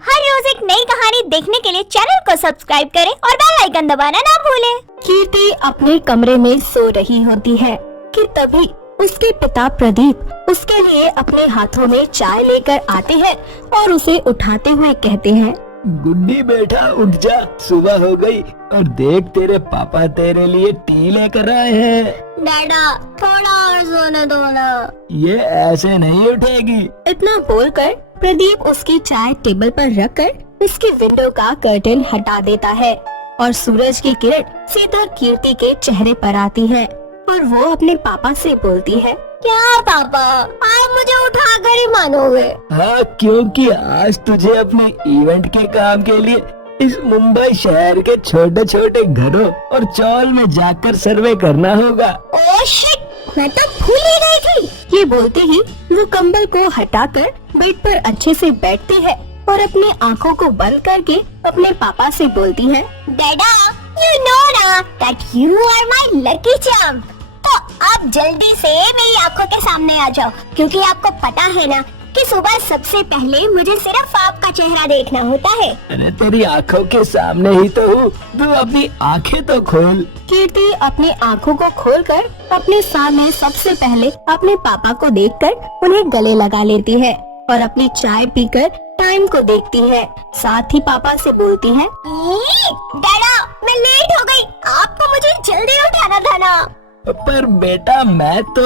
हर रोज एक नई कहानी देखने के लिए चैनल को सब्सक्राइब करें और बेल आइकन दबाना ना भूलें। कीर्ति अपने कमरे में सो रही होती है कि तभी उसके पिता प्रदीप उसके लिए अपने हाथों में चाय लेकर आते हैं और उसे उठाते हुए कहते हैं, गुड्डी बेटा उठ जा, सुबह हो गई और देख तेरे पापा तेरे लिए टी लेकर आए हैं। डैडा थोड़ा और सोने दो ना। ये ऐसे नहीं उठेगी। इतना बोलकर प्रदीप उसकी चाय टेबल पर रखकर उसकी विंडो का कर्टन हटा देता है और सूरज की किरण सीधा कीर्ति के चेहरे पर आती है और वो अपने पापा से बोलती है, क्या पापा, आप मुझे उठा कर ही मानोगे? हाँ, क्योंकि आज तुझे अपने इवेंट के काम के लिए इस मुंबई शहर के छोटे छोटे घरों और चौल में जाकर सर्वे करना होगा। ओह शिट, मैं तो भूल ही गई थी। ये बोलते ही वो कंबल को हटाकर बेड पर अच्छे से बैठती है और अपनी आँखों को बंद करके अपने पापा से बोलती है, डैडा, you know ना that you are my lucky charm। तो आप जल्दी से मेरी आंखों के सामने आ जाओ, क्योंकि आपको पता है ना कि सुबह सबसे पहले मुझे सिर्फ आपका चेहरा देखना होता है। अरे तेरी आंखों के सामने ही तो हूँ, तू अपनी आंखें तो खोल। कीर्ति अपनी आँखों को खोलकर अपने सामने सबसे पहले अपने पापा को देखकर उन्हें गले लगा लेती है और अपनी चाय पीकर टाइम को देखती है। साथ ही पापा से बोलती है, डैडा मैं लेट हो गई, आपको मुझे जल्दी उठाना था ना। पर बेटा मैं तो।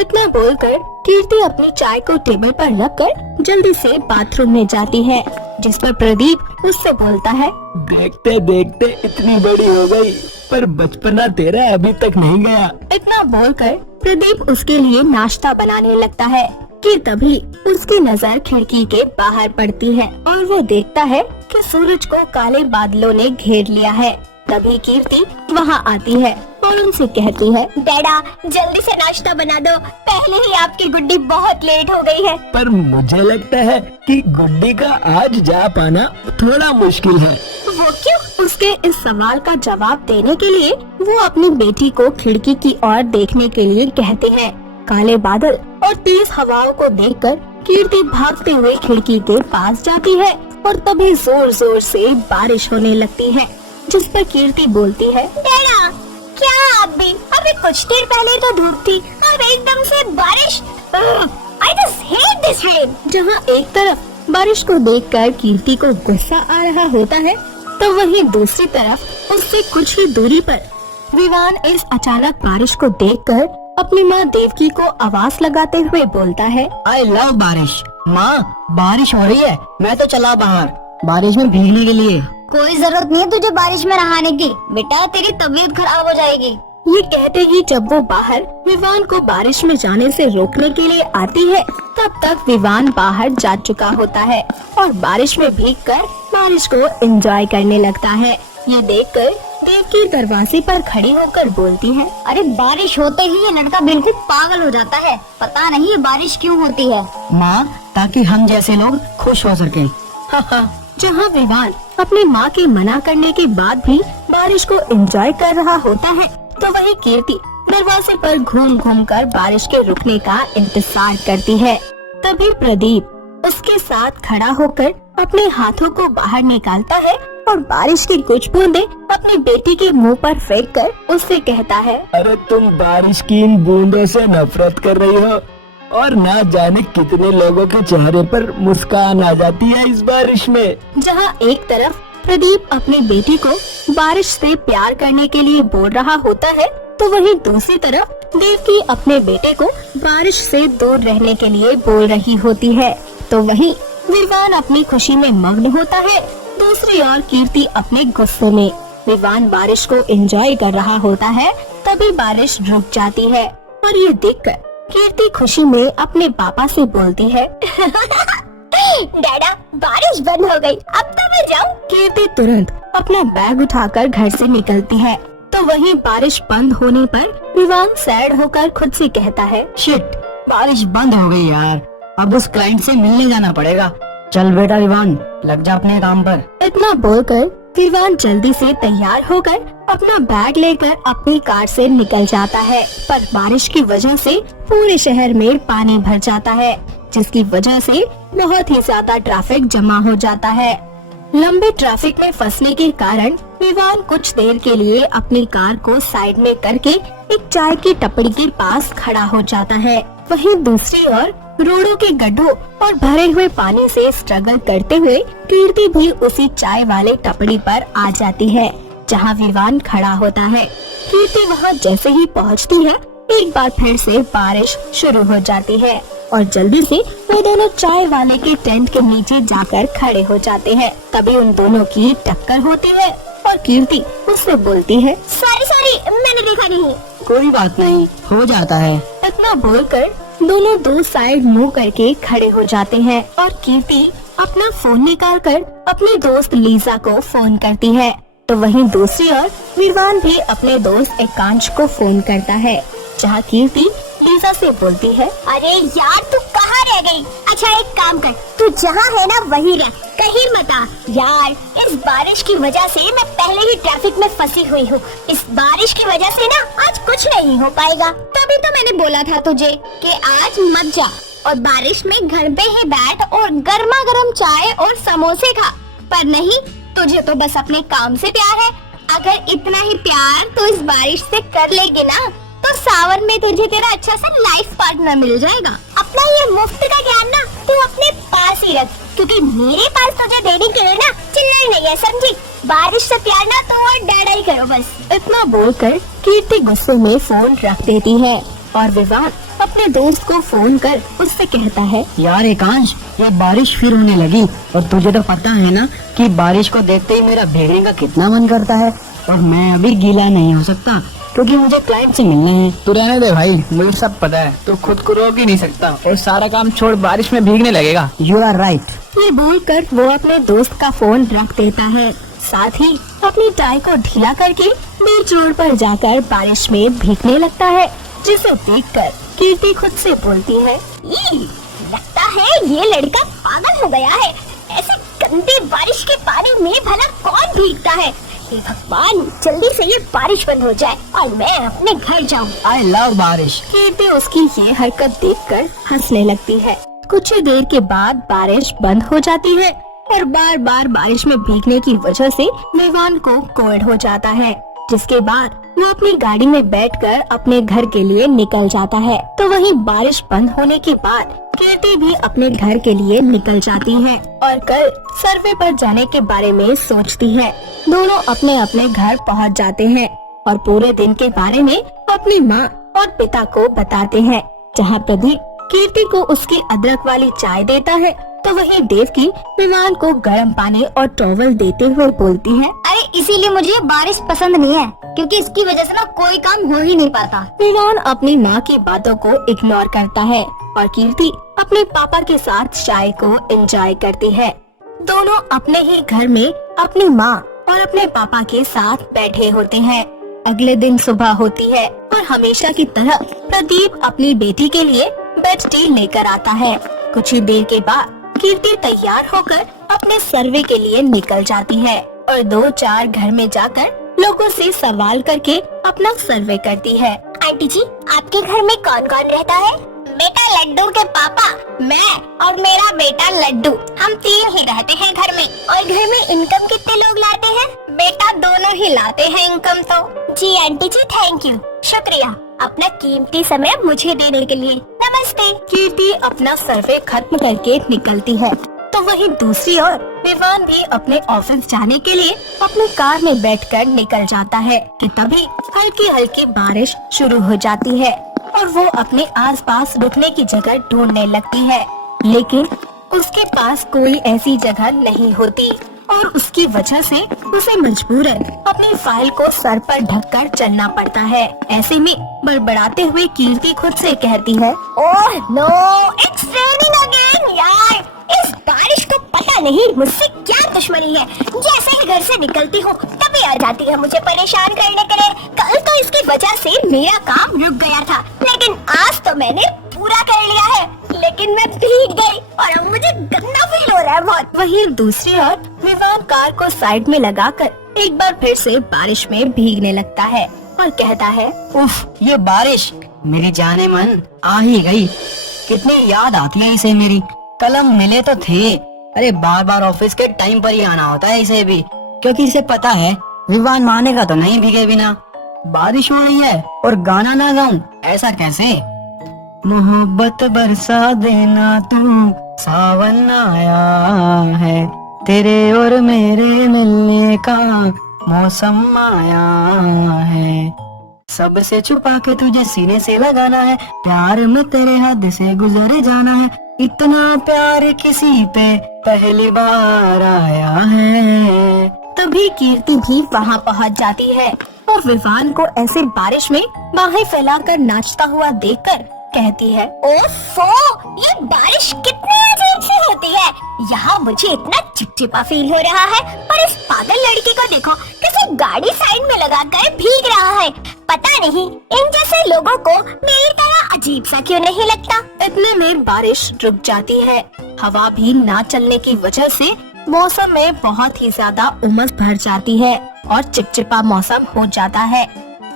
इतना बोलकर कीर्ति अपनी चाय को टेबल पर रखकर जल्दी से बाथरूम में जाती है, जिस पर प्रदीप उससे बोलता है, देखते देखते इतनी बड़ी हो गई, पर बचपना तेरा अभी तक नहीं गया। इतना बोलकर प्रदीप उसके लिए नाश्ता बनाने लगता है कि तभी उसकी नजर खिड़की के बाहर पड़ती है और वो देखता है कि सूरज को काले बादलों ने घेर लिया है। तभी कीर्ति वहाँ आती है और उनसे कहती है, डैडा जल्दी से नाश्ता बना दो, पहले ही आपकी गुड्डी बहुत लेट हो गई है। पर मुझे लगता है कि गुड्डी का आज जा पाना थोड़ा मुश्किल है। वो क्यों? उसके इस सवाल का जवाब देने के लिए वो अपनी बेटी को खिड़की की ओर देखने के लिए कहते हैं। काले बादल और तेज हवाओं को देखकर कीर्ति भागते हुए खिड़की के पास जाती है और तभी जोर जोर से बारिश होने लगती है, जिस पर कीर्ति बोलती है, डैडा क्या आप भी? अभी कुछ देर पहले तो धूप थी, अब एकदम से बारिश। I just hate this rain। जहाँ एक तरफ बारिश को देखकर कीर्ति को गुस्सा आ रहा होता है, तो वहीं दूसरी तरफ उससे कुछ ही दूरी पर विवान इस अचानक बारिश को देखकर अपनी माँ देवकी को आवाज लगाते हुए बोलता है, आई लव बारिश। माँ बारिश हो रही है, मैं तो चला बाहर बारिश में भीगने के लिए। कोई जरूरत नहीं है तुझे बारिश में नहाने की, बेटा तेरी तबीयत खराब हो जाएगी। ये कहते ही जब वो बाहर विवान को बारिश में जाने से रोकने के लिए आती है, तब तक विवान बाहर जा चुका होता है और बारिश में भीगकर बारिश को एंजॉय करने लगता है। ये देखकर देवकी दरवाजे पर खड़ी होकर बोलती है, अरे बारिश होते ही ये लड़का बिल्कुल पागल हो जाता है, पता नहीं ये बारिश क्यों होती है। माँ ताकि हम जैसे लोग खुश हो सके। जहाँ विवान अपनी माँ के मना करने के बाद भी बारिश को एंजॉय कर रहा होता है, तो वही कीर्ति दरवाजे पर घूम घूम कर बारिश के रुकने का इंतजार करती है। तभी प्रदीप उसके साथ खड़ा होकर अपने हाथों को बाहर निकालता है और बारिश की कुछ बूंदें अपनी बेटी के मुंह पर फेंक कर उससे कहता है, अरे तुम बारिश की इन बूंदों से नफरत कर रही हो और ना जाने कितने लोगों के चेहरे पर मुस्कान आ जाती है इस बारिश में। जहाँ एक तरफ प्रदीप अपनी बेटी को बारिश से प्यार करने के लिए बोल रहा होता है, तो वहीं दूसरी तरफ देवकी अपने बेटे को बारिश से दूर रहने के लिए बोल रही होती है। तो वहीं विवान अपनी खुशी में मग्न होता है, दूसरी ओर कीर्ति अपने गुस्से में। विवान बारिश को एंजॉय कर रहा होता है, तभी बारिश रुक जाती है और ये देखकर कीर्ति खुशी में अपने पापा से बोलती है, डैडा बारिश बंद हो गई, अब तो मैं जाऊँ। कीर्ति तुरंत अपना बैग उठाकर घर से निकलती है, तो वहीं बारिश बंद होने पर विवान सैड होकर खुद से कहता है, शिट, बारिश बंद हो गई यार, अब उस क्लाइंट से मिलने जाना पड़ेगा। चल बेटा विवान, लग जा अपने काम पर। इतना बोलकर विवान जल्दी से तैयार होकर अपना बैग लेकर अपनी कार से निकल जाता है, पर बारिश की वजह से पूरे शहर में पानी भर जाता है, जिसकी वजह से बहुत ही ज्यादा ट्रैफिक जमा हो जाता है। लंबे ट्रैफिक में फंसने के कारण विवान कुछ देर के लिए अपनी कार को साइड में करके एक चाय की टपरी के पास खड़ा हो जाता है। वहीं दूसरी ओर रोडों के गड्ढों और भरे हुए पानी से स्ट्रगल करते हुए कीर्ति भी उसी चाय वाले टपरी पर आ जाती है जहां विवान खड़ा होता है। कीर्ति वहां जैसे ही पहुंचती है, एक बार फिर से बारिश शुरू हो जाती है और जल्दी से वो दोनों चाय वाले के टेंट के नीचे जाकर खड़े हो जाते हैं। तभी उन दोनों की टक्कर होती है और कीर्ति उससे बोलती है, सॉरी मैंने देखा नहीं। कोई बात नहीं, हो जाता है। इतना बोलकर दोनों दो साइड मुंह करके खड़े हो जाते हैं और कीर्ति अपना फोन निकाल कर अपने दोस्त लीजा को फोन करती है। तो वहीं दूसरी ओर विवान भी अपने दोस्त एकांश को फोन करता है, जहाँ कीर्ति लीजा से बोलती है, अरे यार तू कहाँ रह गई? अच्छा एक काम कर, तू जहाँ है ना वहीं रह, कहीं मत आ। यार इस बारिश की वजह से मैं पहले ही ट्रैफिक में फंसी हुई हूँ। इस बारिश की वजह से ना आज कुछ नहीं हो पाएगा। तभी तो मैंने बोला था तुझे कि आज मत जा और बारिश में घर पे ही बैठ और गर्मा गर्म चाय और समोसे खा। पर नहीं, तुझे तो बस अपने काम से प्यार है। अगर इतना ही प्यार तू इस बारिश से कर लेगी ना, तो सावन में तुझे तेरा अच्छा सा लाइफ पार्टनर मिल जाएगा। अपना ये मुफ्त का ज्ञान ना तू अपने पास ही रख, क्योंकि मेरे पास तुझे देने के लिए ना चिल्लाई नहीं है, समझी? बारिश से प्यार ना तो और डरा ही करो बस। इतना बोलकर कीर्ति गुस्से में फोन रख देती है और विवान अपने दोस्त को फोन कर उससे कहता है, यार एकांश, ये बारिश फिर होने लगी और तुझे तो पता है ना कि बारिश को देखते ही मेरा भीगने का कितना मन करता है और मैं अभी गीला नहीं हो सकता क्योंकि मुझे क्लाइंट से मिलने हैं। तू रहने दे भाई, मुझे सब पता है। तू खुद को रोक ही नहीं सकता और सारा काम छोड़ बारिश में भीगने लगेगा। You are right. ये बोलकर वो अपने दोस्त का फोन रख देता है, साथ ही अपनी टाई को ढीला करके बीच रोड पर जाकर बारिश में भीगने लगता है, जिसे देखकर कीर्ति खुद से बोलती है, लगता है ये लड़का पागल हो गया है। ऐसे गंदे बारिश के पानी में भला कौन भीगता है? हे भगवान, जल्दी से ये बारिश बंद हो जाए और मैं अपने घर जाऊं। आई लव बारिश। कीर्ति उसकी ये हरकत देखकर हंसने लगती है। कुछ ही देर के बाद बारिश बंद हो जाती है और बार बार बारिश में भीगने की वजह से विवान को कोल्ड हो जाता है, जिसके बाद वो अपनी गाड़ी में बैठकर अपने घर के लिए निकल जाता है। तो वहीं बारिश बंद होने के बाद कीर्ति भी अपने घर के लिए निकल जाती है और कल सर्वे पर जाने के बारे में सोचती है। दोनों अपने अपने घर पहुंच जाते हैं और पूरे दिन के बारे में अपनी माँ और पिता को बताते हैं, जहाँ प्रदीप कीर्ति को उसकी अदरक वाली चाय देता है, तो वहीं देवकी विवान को गर्म पानी और टॉवल देते हुए बोलती है, अरे इसीलिए मुझे बारिश पसंद नहीं है, क्योंकि इसकी वजह से ना कोई काम हो ही नहीं पाता। विवान अपनी माँ की बातों को इग्नोर करता है और कीर्ति अपने पापा के साथ चाय को एंजॉय करती है। दोनों अपने ही घर में अपनी माँ और अपने पापा के साथ बैठे होते हैं। अगले दिन सुबह होती है और हमेशा की तरह प्रदीप अपनी बेटी के लिए बेड टी लेकर आता है। कुछ ही देर के बाद कीर्ति तैयार होकर अपने सर्वे के लिए निकल जाती है और 2-4 घर में जाकर लोगों से सवाल करके अपना सर्वे करती है। आंटी जी, आपके घर में कौन कौन रहता है? बेटा लड्डू के पापा, मैं और मेरा बेटा लड्डू, हम 3 ही रहते हैं घर में। और घर में इनकम कितने लोग लाते हैं? बेटा दोनों ही लाते हैं इनकम तो। जी आंटी जी, थैंक यू, शुक्रिया अपना कीमती समय मुझे देने के लिए। नमस्ते। कीर्ति अपना सर्वे खत्म करके निकलती है, तो वहीं दूसरी ओर विवान भी अपने ऑफिस जाने के लिए अपनी कार में बैठकर निकल जाता है कि तभी हल्की हल्की बारिश शुरू हो जाती है और वो अपने आसपास रुकने की जगह ढूंढने लगती है, लेकिन उसके पास कोई ऐसी जगह नहीं होती और उसकी वजह से उसे मजबूरन अपनी फाइल को सर पर ढककर चलना पड़ता है। ऐसे में बड़बड़ाते हुए कीर्ति खुद से कहती है, oh no, it's raining again. यार इस बारिश को पता नहीं मुझसे क्या दुश्मनी है। जैसे ही घर से निकलती हूँ तभी आ जाती है मुझे परेशान करने के लिए। कल तो इसकी वजह से मेरा काम रुक गया था, लेकिन आज तो मैंने पूरा कर लिया है, लेकिन मैं भीग गई और अब मुझे गंदा फील हो रहा है बहुत। वहीं दूसरी ओर विवान कार को साइड में लगाकर एक बार फिर से बारिश में भीगने लगता है और कहता है, उफ, ये बारिश मेरी जाने मन आ ही गई। कितनी याद आती है इसे मेरी। कल हम मिले तो थे। अरे बार बार ऑफिस के टाइम पर ही आना होता है इसे भी, क्योंकि इसे पता है विवान मानेगा तो नहीं भीगे बिना। बारिश हो रही है और गाना ना गाऊं, ऐसा कैसे? मोहब्बत बरसा देना तू, सावन आया है, तेरे और मेरे मिलने का मौसम आया है। सबसे छुपा के तुझे सीने से लगाना है, प्यार में तेरे हद से गुजर जाना है, इतना प्यार किसी पे पहली बार आया है। तभी कीर्ति भी वहाँ पहुँच जाती है और विवान को ऐसे बारिश में बाहें फैलाकर नाचता हुआ देखकर कहती है, ओफो, ये बारिश कितनी अजीब सी होती है। यहाँ मुझे इतना चिपचिपा फील हो रहा है, पर इस पागल लड़की को देखो, किसी गाड़ी साइड में लगाकर भीग रहा है। पता नहीं इन जैसे लोगों को मेरी तरह अजीब सा क्यों नहीं लगता। इतने में बारिश रुक जाती है। हवा भी ना चलने की वजह से मौसम में बहुत ही ज्यादा उमस भर जाती है और चिपचिपा मौसम हो जाता है।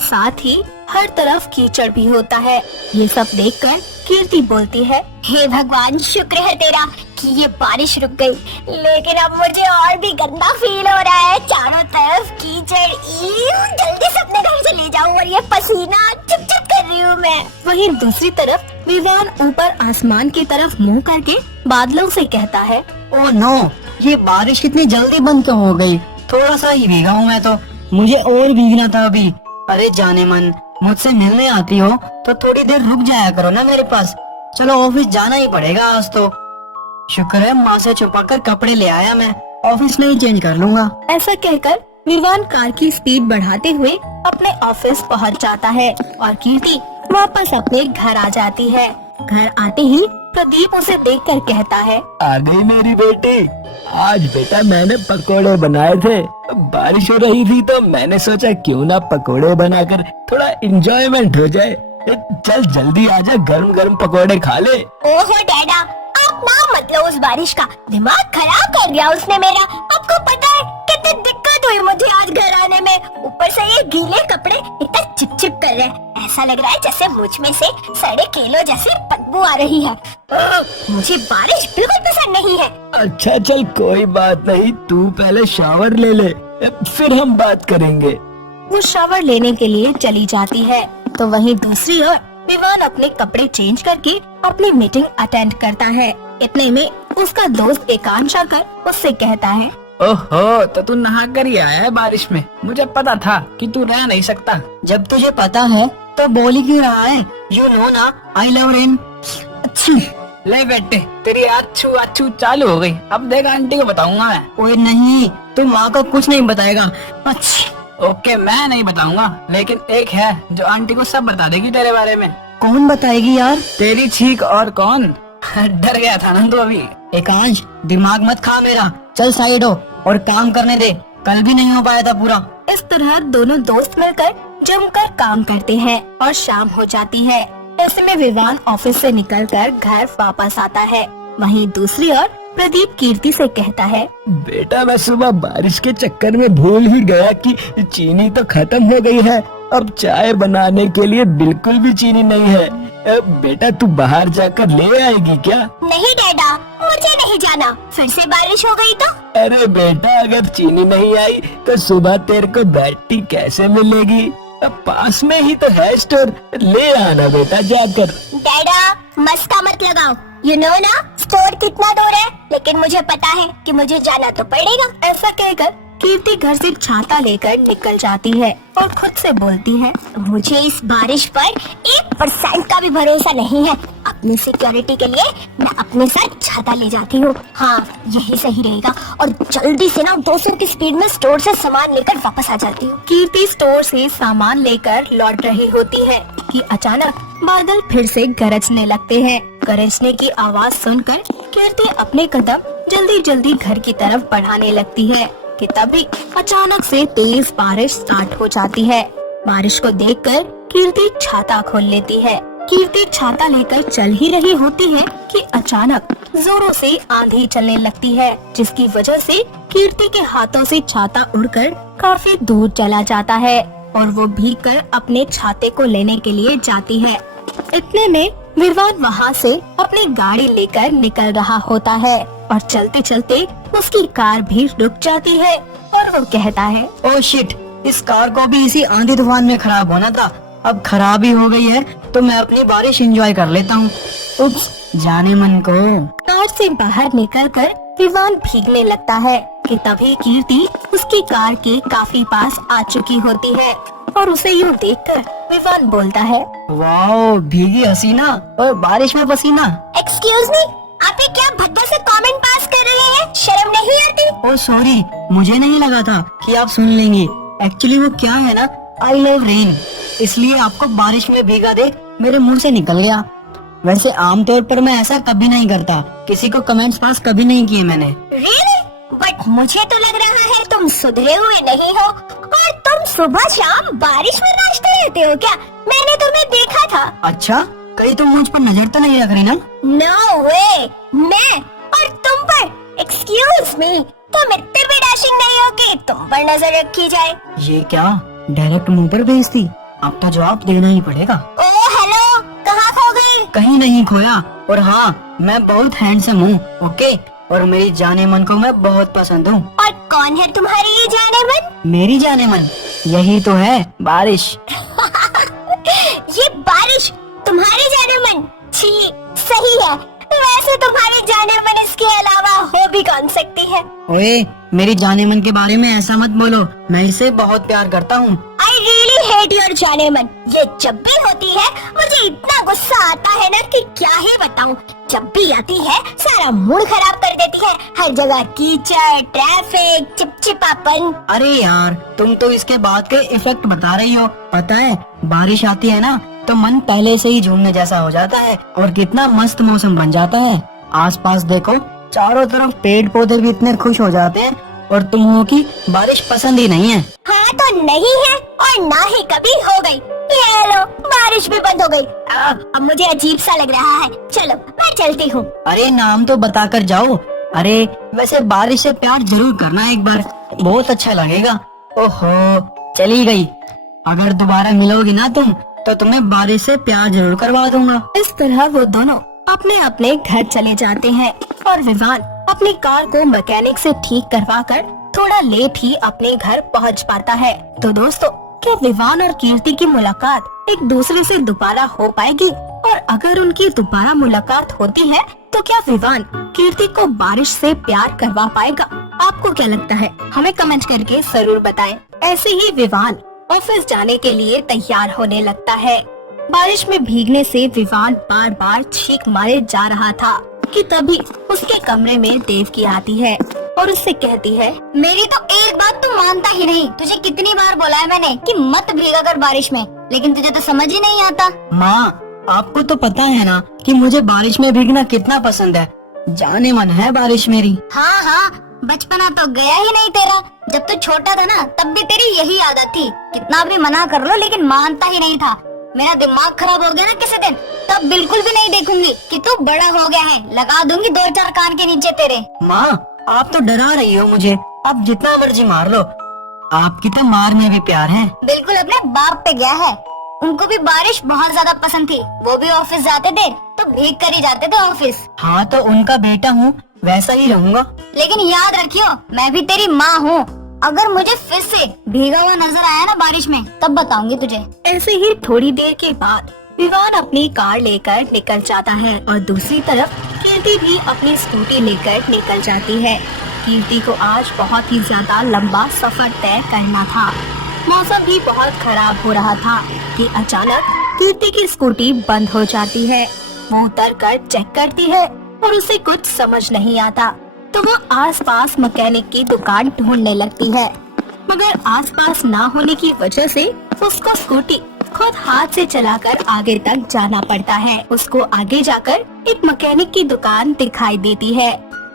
साथ ही हर तरफ कीचड़ भी होता है। ये सब देखकर कीर्ति बोलती है, हे भगवान, शुक्र है तेरा कि ये बारिश रुक गई, लेकिन अब मुझे और भी गंदा फील हो रहा है। चारों तरफ कीचड़, जल्दी से अपने घर चले जाऊं और ये पसीना चिप-चिप कर रही हूँ मैं। वहीं दूसरी तरफ विवान ऊपर आसमान की तरफ मुंह करके बादलों से कहता है, ओह नो, ये बारिश कितनी जल्दी बंद क्यों हो गई? थोड़ा सा ही भीगा हूँ मैं तो, मुझे और भीगना था अभी। अरे जाने मन, मुझसे मिलने आती हो तो थोड़ी देर रुक जाया करो ना मेरे पास। चलो ऑफिस जाना ही पड़ेगा आज तो। शुक्र है माँ से छुपाकर कपड़े ले आया मैं, ऑफिस में ही चेंज कर लूंगा। ऐसा कहकर विवान कार की स्पीड बढ़ाते हुए अपने ऑफिस पहुंच जाता है और कीर्ति वापस अपने घर आ जाती है। घर आते ही प्रदीप उसे देखकर कहता है, आ गई मेरी बेटी। आज बेटा मैंने पकोड़े बनाए थे, बारिश हो रही थी तो मैंने सोचा क्यों ना पकोड़े बनाकर थोड़ा एंजॉयमेंट हो जाए। चल जल्दी आजा, गरम गरम पकोड़े खा ले। ओहो डैडा, आप ना मत लो उस बारिश का, दिमाग खराब कर दिया उसने मेरा। आपको पता है कितनी दिक्कत हुई मुझे आज घर आने में, ऊपर से ये गीले कपड़े इतना चिपचिप कर रहे हैं, ऐसा लग रहा है जैसे मुझ में से सड़े केलों जैसे बदबू आ रही है। मुझे बारिश बिल्कुल पसंद नहीं है। अच्छा चल कोई बात नहीं, तू पहले शावर ले ले, फिर हम बात करेंगे। वो शावर लेने के लिए चली जाती है तो वहीं दूसरी ओर विवान अपने कपड़े चेंज करके अपनी मीटिंग अटेंड करता है। इतने में उसका दोस्त एकांश आकर उससे कहता है, ओहो, तो तू नहा कर ही आया है बारिश में। मुझे पता था कि तू रह नहीं सकता। जब तुझे पता है तो बोल ही क्यों रहा है? यू नो ना, आई लव रेन। ले बेटे, तेरी अच्छू अच्छू चालू हो गई। अब देख आंटी को बताऊंगा मैं। ओए नहीं, तू माँ को कुछ नहीं बताएगा। ओके, मैं नहीं बताऊंगा, लेकिन एक है जो आंटी को सब बता देगी तेरे बारे में। कौन बताएगी यार? तेरी छींक और कौन। डर गया था ना तू अभी। एकांश, दिमाग मत खा मेरा, चल साइड हो और काम करने दे, कल भी नहीं हो पाया था पूरा। इस तरह दोनों दोस्त मिलकर जमकर काम करते हैं और शाम हो जाती है। ऐसे में विवान ऑफिस से निकलकर घर वापस आता है। वहीं दूसरी ओर प्रदीप कीर्ति से कहता है, बेटा मैं सुबह बारिश के चक्कर में भूल ही गया कि चीनी तो खत्म हो गई है, अब चाय बनाने के लिए बिल्कुल भी चीनी नहीं है। अब बेटा तू बाहर जाकर ले आएगी क्या? नहीं डैडा, मुझे नहीं जाना, फिर से बारिश हो गई तो। अरे बेटा अगर चीनी नहीं आई तो सुबह तेरे को बैठी कैसे मिलेगी? अब पास में ही तो है स्टोर, ले आना बेटा जाकर। डैडा मस्का मत लगाओ, यू नो ना स्टोर कितना दूर है, लेकिन मुझे पता है कि मुझे जाना तो पड़ेगा। ऐसा कहकर कीर्ति घर से छाता लेकर निकल जाती है और खुद से बोलती है, मुझे इस बारिश पर 1% का भी भरोसा नहीं है। अपनी सिक्योरिटी के लिए मैं अपने साथ छाता ले जाती हूँ। हाँ यही सही रहेगा, और जल्दी से ना 200 की स्पीड में स्टोर से सामान लेकर वापस आ जाती हूँ। कीर्ति स्टोर से सामान लेकर लौट रही होती है कि अचानक बादल फिर से गरजने लगते हैं। गरजने की आवाज सुनकर कीर्ति अपने कदम जल्दी जल्दी घर की तरफ बढ़ाने लगती है कि तभी अचानक से तेज बारिश स्टार्ट हो जाती है। बारिश को देखकर कीर्ति छाता खोल लेती है। कीर्ति छाता लेकर चल ही रही होती है कि अचानक जोरों से आंधी चलने लगती है, जिसकी वजह से कीर्ति के हाथों से छाता उड़कर काफी दूर चला जाता है और वो भीगकर अपने छाते को लेने के लिए जाती है। इतने में विवान वहाँ से अपनी गाड़ी लेकर निकल रहा होता है और चलते चलते उसकी कार भी रुक जाती है और वो कहता है, ओ शिट, इस कार को भी इसी आंधी तूफान में खराब होना था। अब खराब ही हो गई है तो मैं अपनी बारिश एंजॉय कर लेता हूँ। उप्स, जाने मन को। कार से बाहर निकलकर विवान भीगने लगता है कि तभी कीर्ति उसकी कार के काफी पास आ चुकी होती है और उसे यूँ देखकर विवान बोलता है, वाओ, भीगी हसीना और बारिश में पसीना। एक्सक्यूज मी, आप ये क्या भद्दे से कमेंट पास कर रहे हैं? शर्म नहीं आती? ओ सॉरी, मुझे नहीं लगा था कि आप सुन लेंगे। एक्चुअली वो क्या है ना, आई लव रेन, इसलिए आपको बारिश में भीगा देख मेरे मुंह से निकल गया। वैसे आमतौर पर मैं ऐसा कभी नहीं करता, किसी को कमेंट्स पास कभी नहीं किए मैंने। Really? बट मुझे तो लग रहा है तुम सुधरे हुए नहीं हो और तुम सुबह शाम बारिश में नाचते रहते हो क्या? मैंने तुम्हें देखा था। अच्छा, कहीं तुम मुझ पर नजर तो नहीं रख रही ना? नो वे, मैं और तुम पर, एक्सक्यूज मी, तुम इतने भी डैशिंग नहीं हो कि तुम पर नजर रखी जाए। ये क्या, डायरेक्ट मुंह पर भेजती? अब तो जवाब देना ही पड़ेगा। ओ हेलो, कहाँ खो गई? कहीं नहीं खोया, और हाँ, मैं बहुत हैंडसम हूँ, ओके, और मेरी जाने मन को मैं बहुत पसंद हूँ। और कौन है तुम्हारी ये जाने मन? मेरी जाने मन यही तो है, बारिश। ये बारिश तुम्हारी जाने मन? छी, सही है। वैसे तुम्हारी जाने मन इसके अलावा हो भी कौन सकती है? ओए, मेरी जाने मन के बारे में ऐसा मत बोलो, मैं इसे बहुत प्यार करता हूँ। I really hate your जाने मन। ये जब भी होती है मुझे इतना गुस्सा आता है ना कि क्या ही बताऊं। जब भी आती है सारा मूड खराब कर देती है। हर जगह कीचड़, ट्रैफिक, चिपचिपापन। अरे यार, तुम तो इसके बाद के इफेक्ट बता रही हो। पता है, बारिश आती है ना तो मन पहले से ही झूमने जैसा हो जाता है और कितना मस्त मौसम बन जाता है। आसपास देखो, चारों तरफ पेड़ पौधे भी इतने खुश हो जाते हैं, और तुम हो कि बारिश पसंद ही नहीं है। हाँ तो नहीं है और ना ही कभी हो गई। ये लो, बारिश भी बंद हो गई। अब मुझे अजीब सा लग रहा है। चलो मैं चलती हूँ। अरे नाम तो बता कर जाओ। अरे वैसे बारिश से प्यार जरूर करना एक बार, बहुत अच्छा लगेगा। ओहो, चली गई। अगर दोबारा मिलोगी ना तुम तो तुम्हें बारिश से प्यार जरूर करवा दूंगा। इस तरह वो दोनों अपने अपने घर चले जाते हैं और विवान अपनी कार को मैकेनिक से ठीक करवाकर थोड़ा लेट ही अपने घर पहुंच पाता है। तो दोस्तों, क्या विवान और कीर्ति की मुलाकात एक दूसरे से दोबारा हो पाएगी? और अगर उनकी दोबारा मुलाकात होती है तो क्या विवान कीर्ति को बारिश से प्यार करवा पाएगा? आपको क्या लगता है? हमें कमेंट करके जरूर बताएं। ऐसे ही विवान ऑफिस जाने के लिए तैयार होने लगता है। बारिश में भीगने से विवान बार बार छींक मारे जा रहा था कि तभी उसके कमरे में देवकी आती है और उससे कहती है, मेरी तो एक बात तू मानता ही नहीं। तुझे कितनी बार बोला है मैंने कि मत भीगा कर बारिश में, लेकिन तुझे तो समझ ही नहीं आता। माँ, आपको तो पता है ना कि मुझे बारिश में भीगना कितना पसंद है। जाने मन है बारिश मेरी। हाँ हाँ, बचपना तो गया ही नहीं तेरा। जब तू छोटा था ना तब भी तेरी यही आदत थी, कितना भी मना कर लो लेकिन मानता ही नहीं था। मेरा दिमाग खराब हो गया ना किसी दिन, तब बिल्कुल भी नहीं देखूंगी कि तू बड़ा हो गया है। लगा दूंगी 2-4 कान के नीचे तेरे। माँ, आप तो डरा रही हो मुझे। आप जितना मर्जी मार लो, आपकी तो मार में भी प्यार है। बिल्कुल अपने बाप पे गया है। उनको भी बारिश बहुत ज्यादा पसंद थी। वो भी ऑफिस जाते थे तो भीग कर ही जाते थे ऑफिस। हाँ, तो उनका बेटा हूँ, वैसा ही रहूंगा। लेकिन याद रखियो, मैं भी तेरी माँ हूँ। अगर मुझे फिर से भीगा हुआ नजर आया ना बारिश में, तब बताऊंगी तुझे। ऐसे ही थोड़ी देर के बाद विवान अपनी कार लेकर निकल जाता है और दूसरी तरफ कीर्ति भी अपनी स्कूटी लेकर निकल जाती है। कीर्ति को आज बहुत ही ज्यादा लंबा सफर तय करना था। मौसम भी बहुत खराब हो रहा था कि अचानक कीर्ति की स्कूटी बंद हो जाती है। वो उतर कर चेक करती है और उसे कुछ समझ नहीं आता, तो वो आसपास मैकेनिक की दुकान ढूंढने लगती है। मगर आसपास ना होने की वजह से उसको स्कूटी खुद हाथ से चलाकर आगे तक जाना पड़ता है। उसको आगे जाकर एक मैकेनिक की दुकान दिखाई देती है।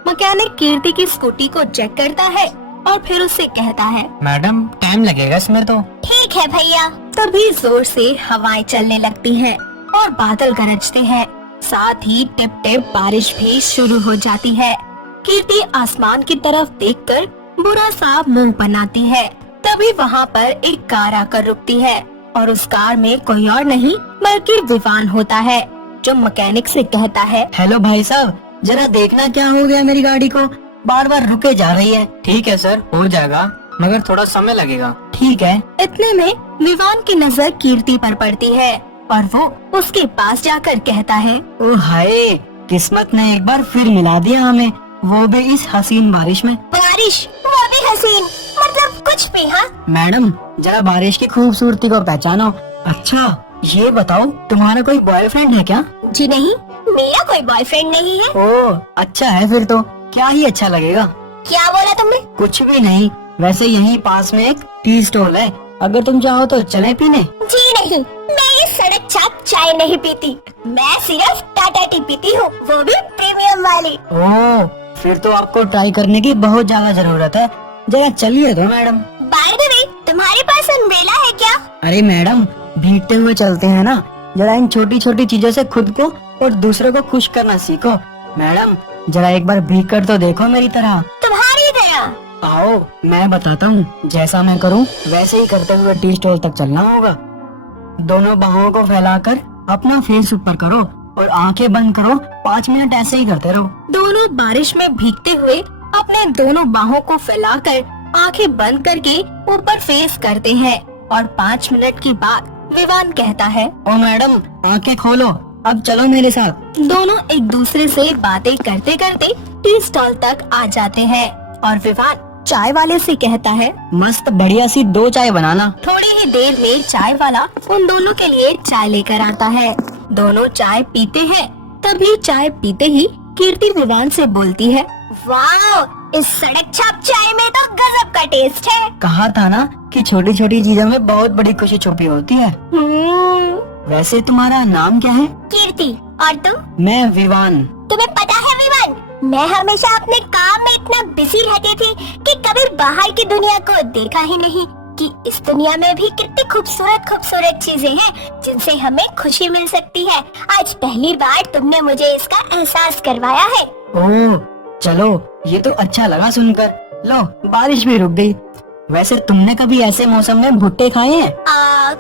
मैकेनिक कीर्ति की स्कूटी को चेक करता है और फिर उससे कहता है, मैडम टाइम लगेगा इसमें तो। ठीक है भैया। तभी जोर से हवाएं चलने लगती हैं और बादल गरजते हैं। साथ ही टिप टिप बारिश भी शुरू हो जाती है। कीर्ति आसमान की तरफ देखकर बुरा सा मुंह बनाती है। तभी वहाँ पर एक कार आकर रुकती है और उस कार में कोई और नहीं बल्कि विवान होता है। जो मैकेनिक से कहता है, हेलो भाई साहब, जरा देखना क्या हो गया मेरी गाड़ी को, बार बार रुके जा रही है। ठीक है सर, हो जाएगा, मगर थोड़ा समय लगेगा। ठीक है। इतने में विवान की नजर कीर्ति पर पड़ती है और वो उसके पास जाकर कहता है, ओ हाय, किस्मत ने एक बार फिर मिला दिया हमें, वो भी इस हसीन बारिश में। बारिश, वो भी हसीन, मतलब कुछ भी। हाँ, मैडम, जरा बारिश की खूबसूरती को पहचानो। अच्छा, ये बताओ, तुम्हारा कोई बॉयफ्रेंड है क्या? जी नहीं, मेरा कोई बॉयफ्रेंड नहीं है। ओ, अच्छा है फिर तो, क्या ही अच्छा लगेगा। क्या बोला तुमने? कुछ भी नहीं, वैसे यहीं पास में एक टी स्टॉल है, अगर तुम चाहो तो चले पीने। जी नहीं, मैं ये सड़क छाप चाय नहीं पीती, मैं सिर्फ टाटा टी पीती हूँ, वो भी प्रीमियम वाली। ओह, फिर तो आपको ट्राई करने की बहुत ज्यादा जरूरत है, जरा चलिए तो मैडम। बाय द वे, तुम्हारे पास अम्ब्रेला है क्या? अरे मैडम, भीगते हुए चलते हैं ना, जरा इन छोटी छोटी चीजों से खुद को और दूसरों को खुश करना सीखो। मैडम, जरा एक बार भीग कर तो देखो मेरी तरह। तुम्हारी तरह? आओ, मैं बताता हूँ, जैसा मैं करूँ वैसे ही करते हुए टी स्टॉल तक चलना होगा। दोनों बाहों को फैलाकर अपना फेस ऊपर करो और आंखें बंद करो, 5 मिनट ऐसे ही करते रहो। दोनों बारिश में भीगते हुए अपने दोनों बाहों को फैलाकर आंखें बंद करके ऊपर फेस करते हैं और 5 मिनट के बाद विवान कहता है, ओ मैडम, आंखें खोलो, अब चलो मेरे साथ। दोनों एक दूसरे से बातें करते करते टी स्टॉल तक आ जाते हैं और विवान चाय वाले से कहता है, मस्त बढ़िया सी 2 चाय बनाना। थोड़ी ही देर में चाय वाला उन दोनों के लिए चाय लेकर आता है। दोनों चाय पीते हैं, तभी चाय पीते ही कीर्ति विवान से बोलती है, वाह, इस सड़क छाप चाय में तो गजब का टेस्ट है। कहा था ना कि छोटी छोटी चीजों में बहुत बड़ी खुशी छुपी होती है। वैसे तुम्हारा नाम क्या है? कीर्ति, और तुम? मैं विवान। तुम्हें पता है विवान, मैं हमेशा अपने काम में इतना बिजी रहती थी कि कभी बाहर की दुनिया को देखा ही नहीं कि इस दुनिया में भी कितनी खूबसूरत खूबसूरत चीजें हैं जिनसे हमें खुशी मिल सकती है। आज पहली बार तुमने मुझे इसका एहसास करवाया है। ओह, चलो, ये तो अच्छा लगा सुनकर। लो, बारिश भी रुक गई। वैसे तुमने कभी ऐसे मौसम में भुट्टे खाए हैं?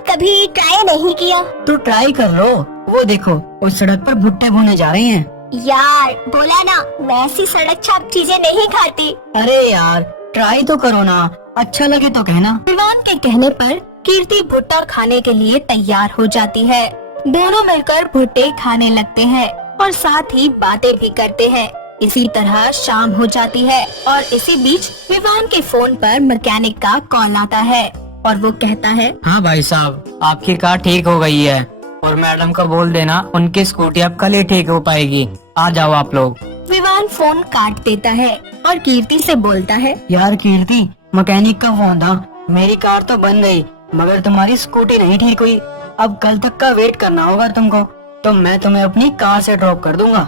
कभी ट्राई नहीं किया। तो ट्राई कर लो, वो देखो, उस सड़क पर भुट्टे भुने जा रहे हैं। यार, बोला ना, मैं ऐसी सड़क छाप चीजें नहीं खाती। अरे यार, ट्राई तो करो ना, अच्छा लगे तो कहना। विवान के कहने पर कीर्ति भुट्टा खाने के लिए तैयार हो जाती है। दोनों मिलकर भुट्टे खाने लगते हैं और साथ ही बातें भी करते हैं। इसी तरह शाम हो जाती है और इसी बीच विवान के फोन पर मैकेनिक का कॉल आता है और वो कहता है, हाँ भाई साहब, आपकी कार ठीक हो गई है और मैडम को बोल देना उनकी स्कूटी अब कल ही ठीक हो पाएगी, आ जाओ आप लोग। विवान फोन काट देता है और कीर्ति से बोलता है, यार कीर्ति, मैकेनिक का फोन था, मेरी कार तो बन गई मगर तुम्हारी स्कूटी नहीं ठीक हुई। अब कल तक का वेट करना होगा तुमको, तो मैं तुम्हें अपनी कार से ड्रॉप कर दूंगा।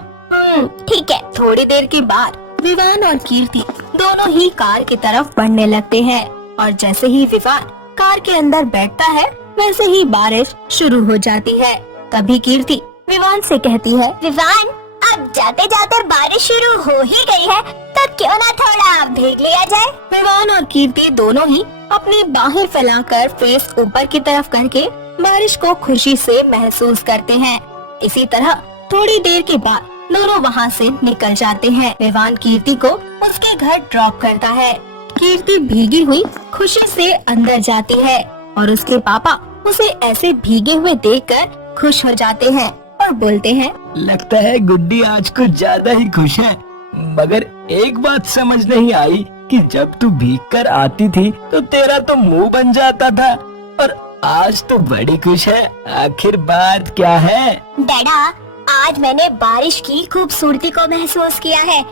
ठीक है। थोड़ी देर के बाद विवान और कीर्ति दोनों ही कार की तरफ बढ़ने लगते हैं और जैसे ही विवान कार के अंदर बैठता है वैसे ही बारिश शुरू हो जाती है। तभी कीर्ति विवान से कहती है, विवान, अब जाते जाते बारिश शुरू हो ही गई है, तो क्यों ना थोड़ा भीग लिया जाए। विवान और कीर्ति दोनों ही अपनी बाहें फैलाकर फेस ऊपर की तरफ करके बारिश को खुशी से महसूस करते हैं। इसी तरह थोड़ी देर के बाद दोनों वहाँ से निकल जाते हैं। विवान कीर्ति को उसके घर ड्रॉप करता है। कीर्ति भीगी हुई खुशी से अंदर जाती है और उसके पापा उसे ऐसे भीगे हुए देखकर खुश हो जाते हैं और बोलते हैं, लगता है गुड्डी आज कुछ ज्यादा ही खुश है, मगर एक बात समझ नहीं आई कि जब तू भीग कर आती थी तो तेरा तो मुंह बन जाता था और आज तो बड़ी खुश है। आखिर बात क्या है? डैडा, आज मैंने बारिश की खूबसूरती को महसूस किया है।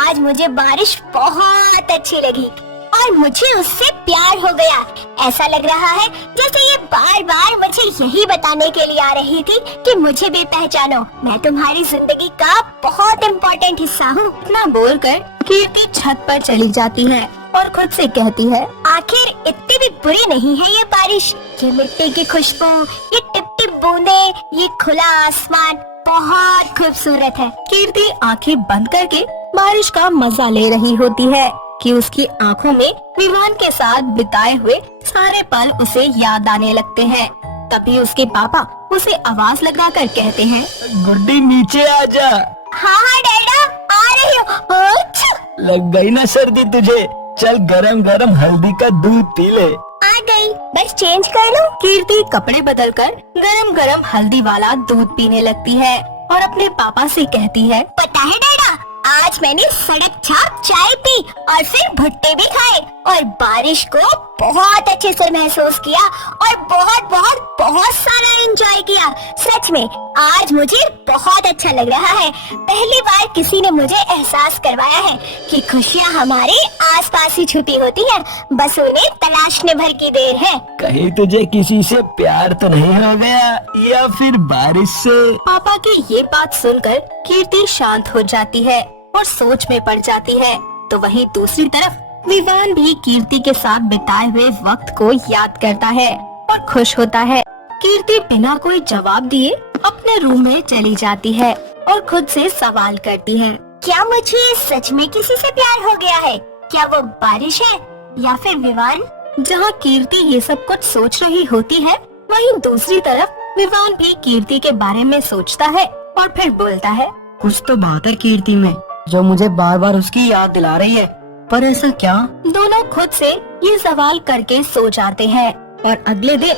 आज मुझे बारिश बहुत अच्छी लगी और मुझे उससे प्यार हो गया। ऐसा लग रहा है जैसे ये बार बार मुझे यही बताने के लिए आ रही थी कि मुझे भी पहचानो, मैं तुम्हारी जिंदगी का बहुत इम्पोर्टेंट हिस्सा हूँ। इतना बोलकर कीर्ति छत पर चली जाती है और खुद से कहती है, आखिर इतनी भी बुरी नहीं है ये बारिश। ये मिट्टी की खुशबू, ये टिप टिप बूंदे, ये खुला आसमान बहुत खूबसूरत है। कीर्ति आंखें बंद करके बारिश का मजा ले रही होती है कि उसकी आंखों में विवान के साथ बिताए हुए सारे पल उसे याद आने लगते हैं। तभी उसके पापा उसे आवाज लगाकर कहते हैं। गुड्डी नीचे आ जा। हाँ हाँ डैडा, आ रही हूँ। अच्छा, लग गई ना सर्दी तुझे? चल गरम गरम हल्दी का दूध पी ले। आ गई, बस चेंज कर लूँ। कीर्ति कपड़े बदलकर गरम गरम हल्दी वाला दूध पीने लगती है और अपने पापा से कहती है, पता है डैडा, आज मैंने सड़क छाप चाय पी और फिर भुट्टे भी खाए और बारिश को बहुत अच्छे से महसूस किया और बहुत बहुत बहुत सारा एंजॉय किया। सच में आज मुझे बहुत अच्छा लग रहा है। पहली बार किसी ने मुझे एहसास करवाया है कि खुशियाँ हमारे आसपास ही छुपी होती हैं, बस उन्हें तलाशने भर की देर है। कहीं तुझे किसी से प्यार तो नहीं हो गया या फिर बारिश से? पापा की ये बात सुनकर कीर्ति शांत हो जाती है और सोच में पड़ जाती है। तो वहीं दूसरी तरफ विवान भी कीर्ति के साथ बिताए हुए वक्त को याद करता है और खुश होता है। कीर्ति बिना कोई जवाब दिए अपने रूम में चली जाती है और खुद से सवाल करती है, क्या मुझे सच में किसी से प्यार हो गया है? क्या वो बारिश है या फिर विवान? जहाँ कीर्ति ये सब कुछ सोच रही होती है, वहीं दूसरी तरफ विवान भी कीर्ति के बारे में सोचता है और फिर बोलता है, कुछ तो बात है कीर्ति में जो मुझे बार बार उसकी याद दिला रही है, पर ऐसा क्या? दोनों खुद से ये सवाल करके सो जाते हैं और अगले दिन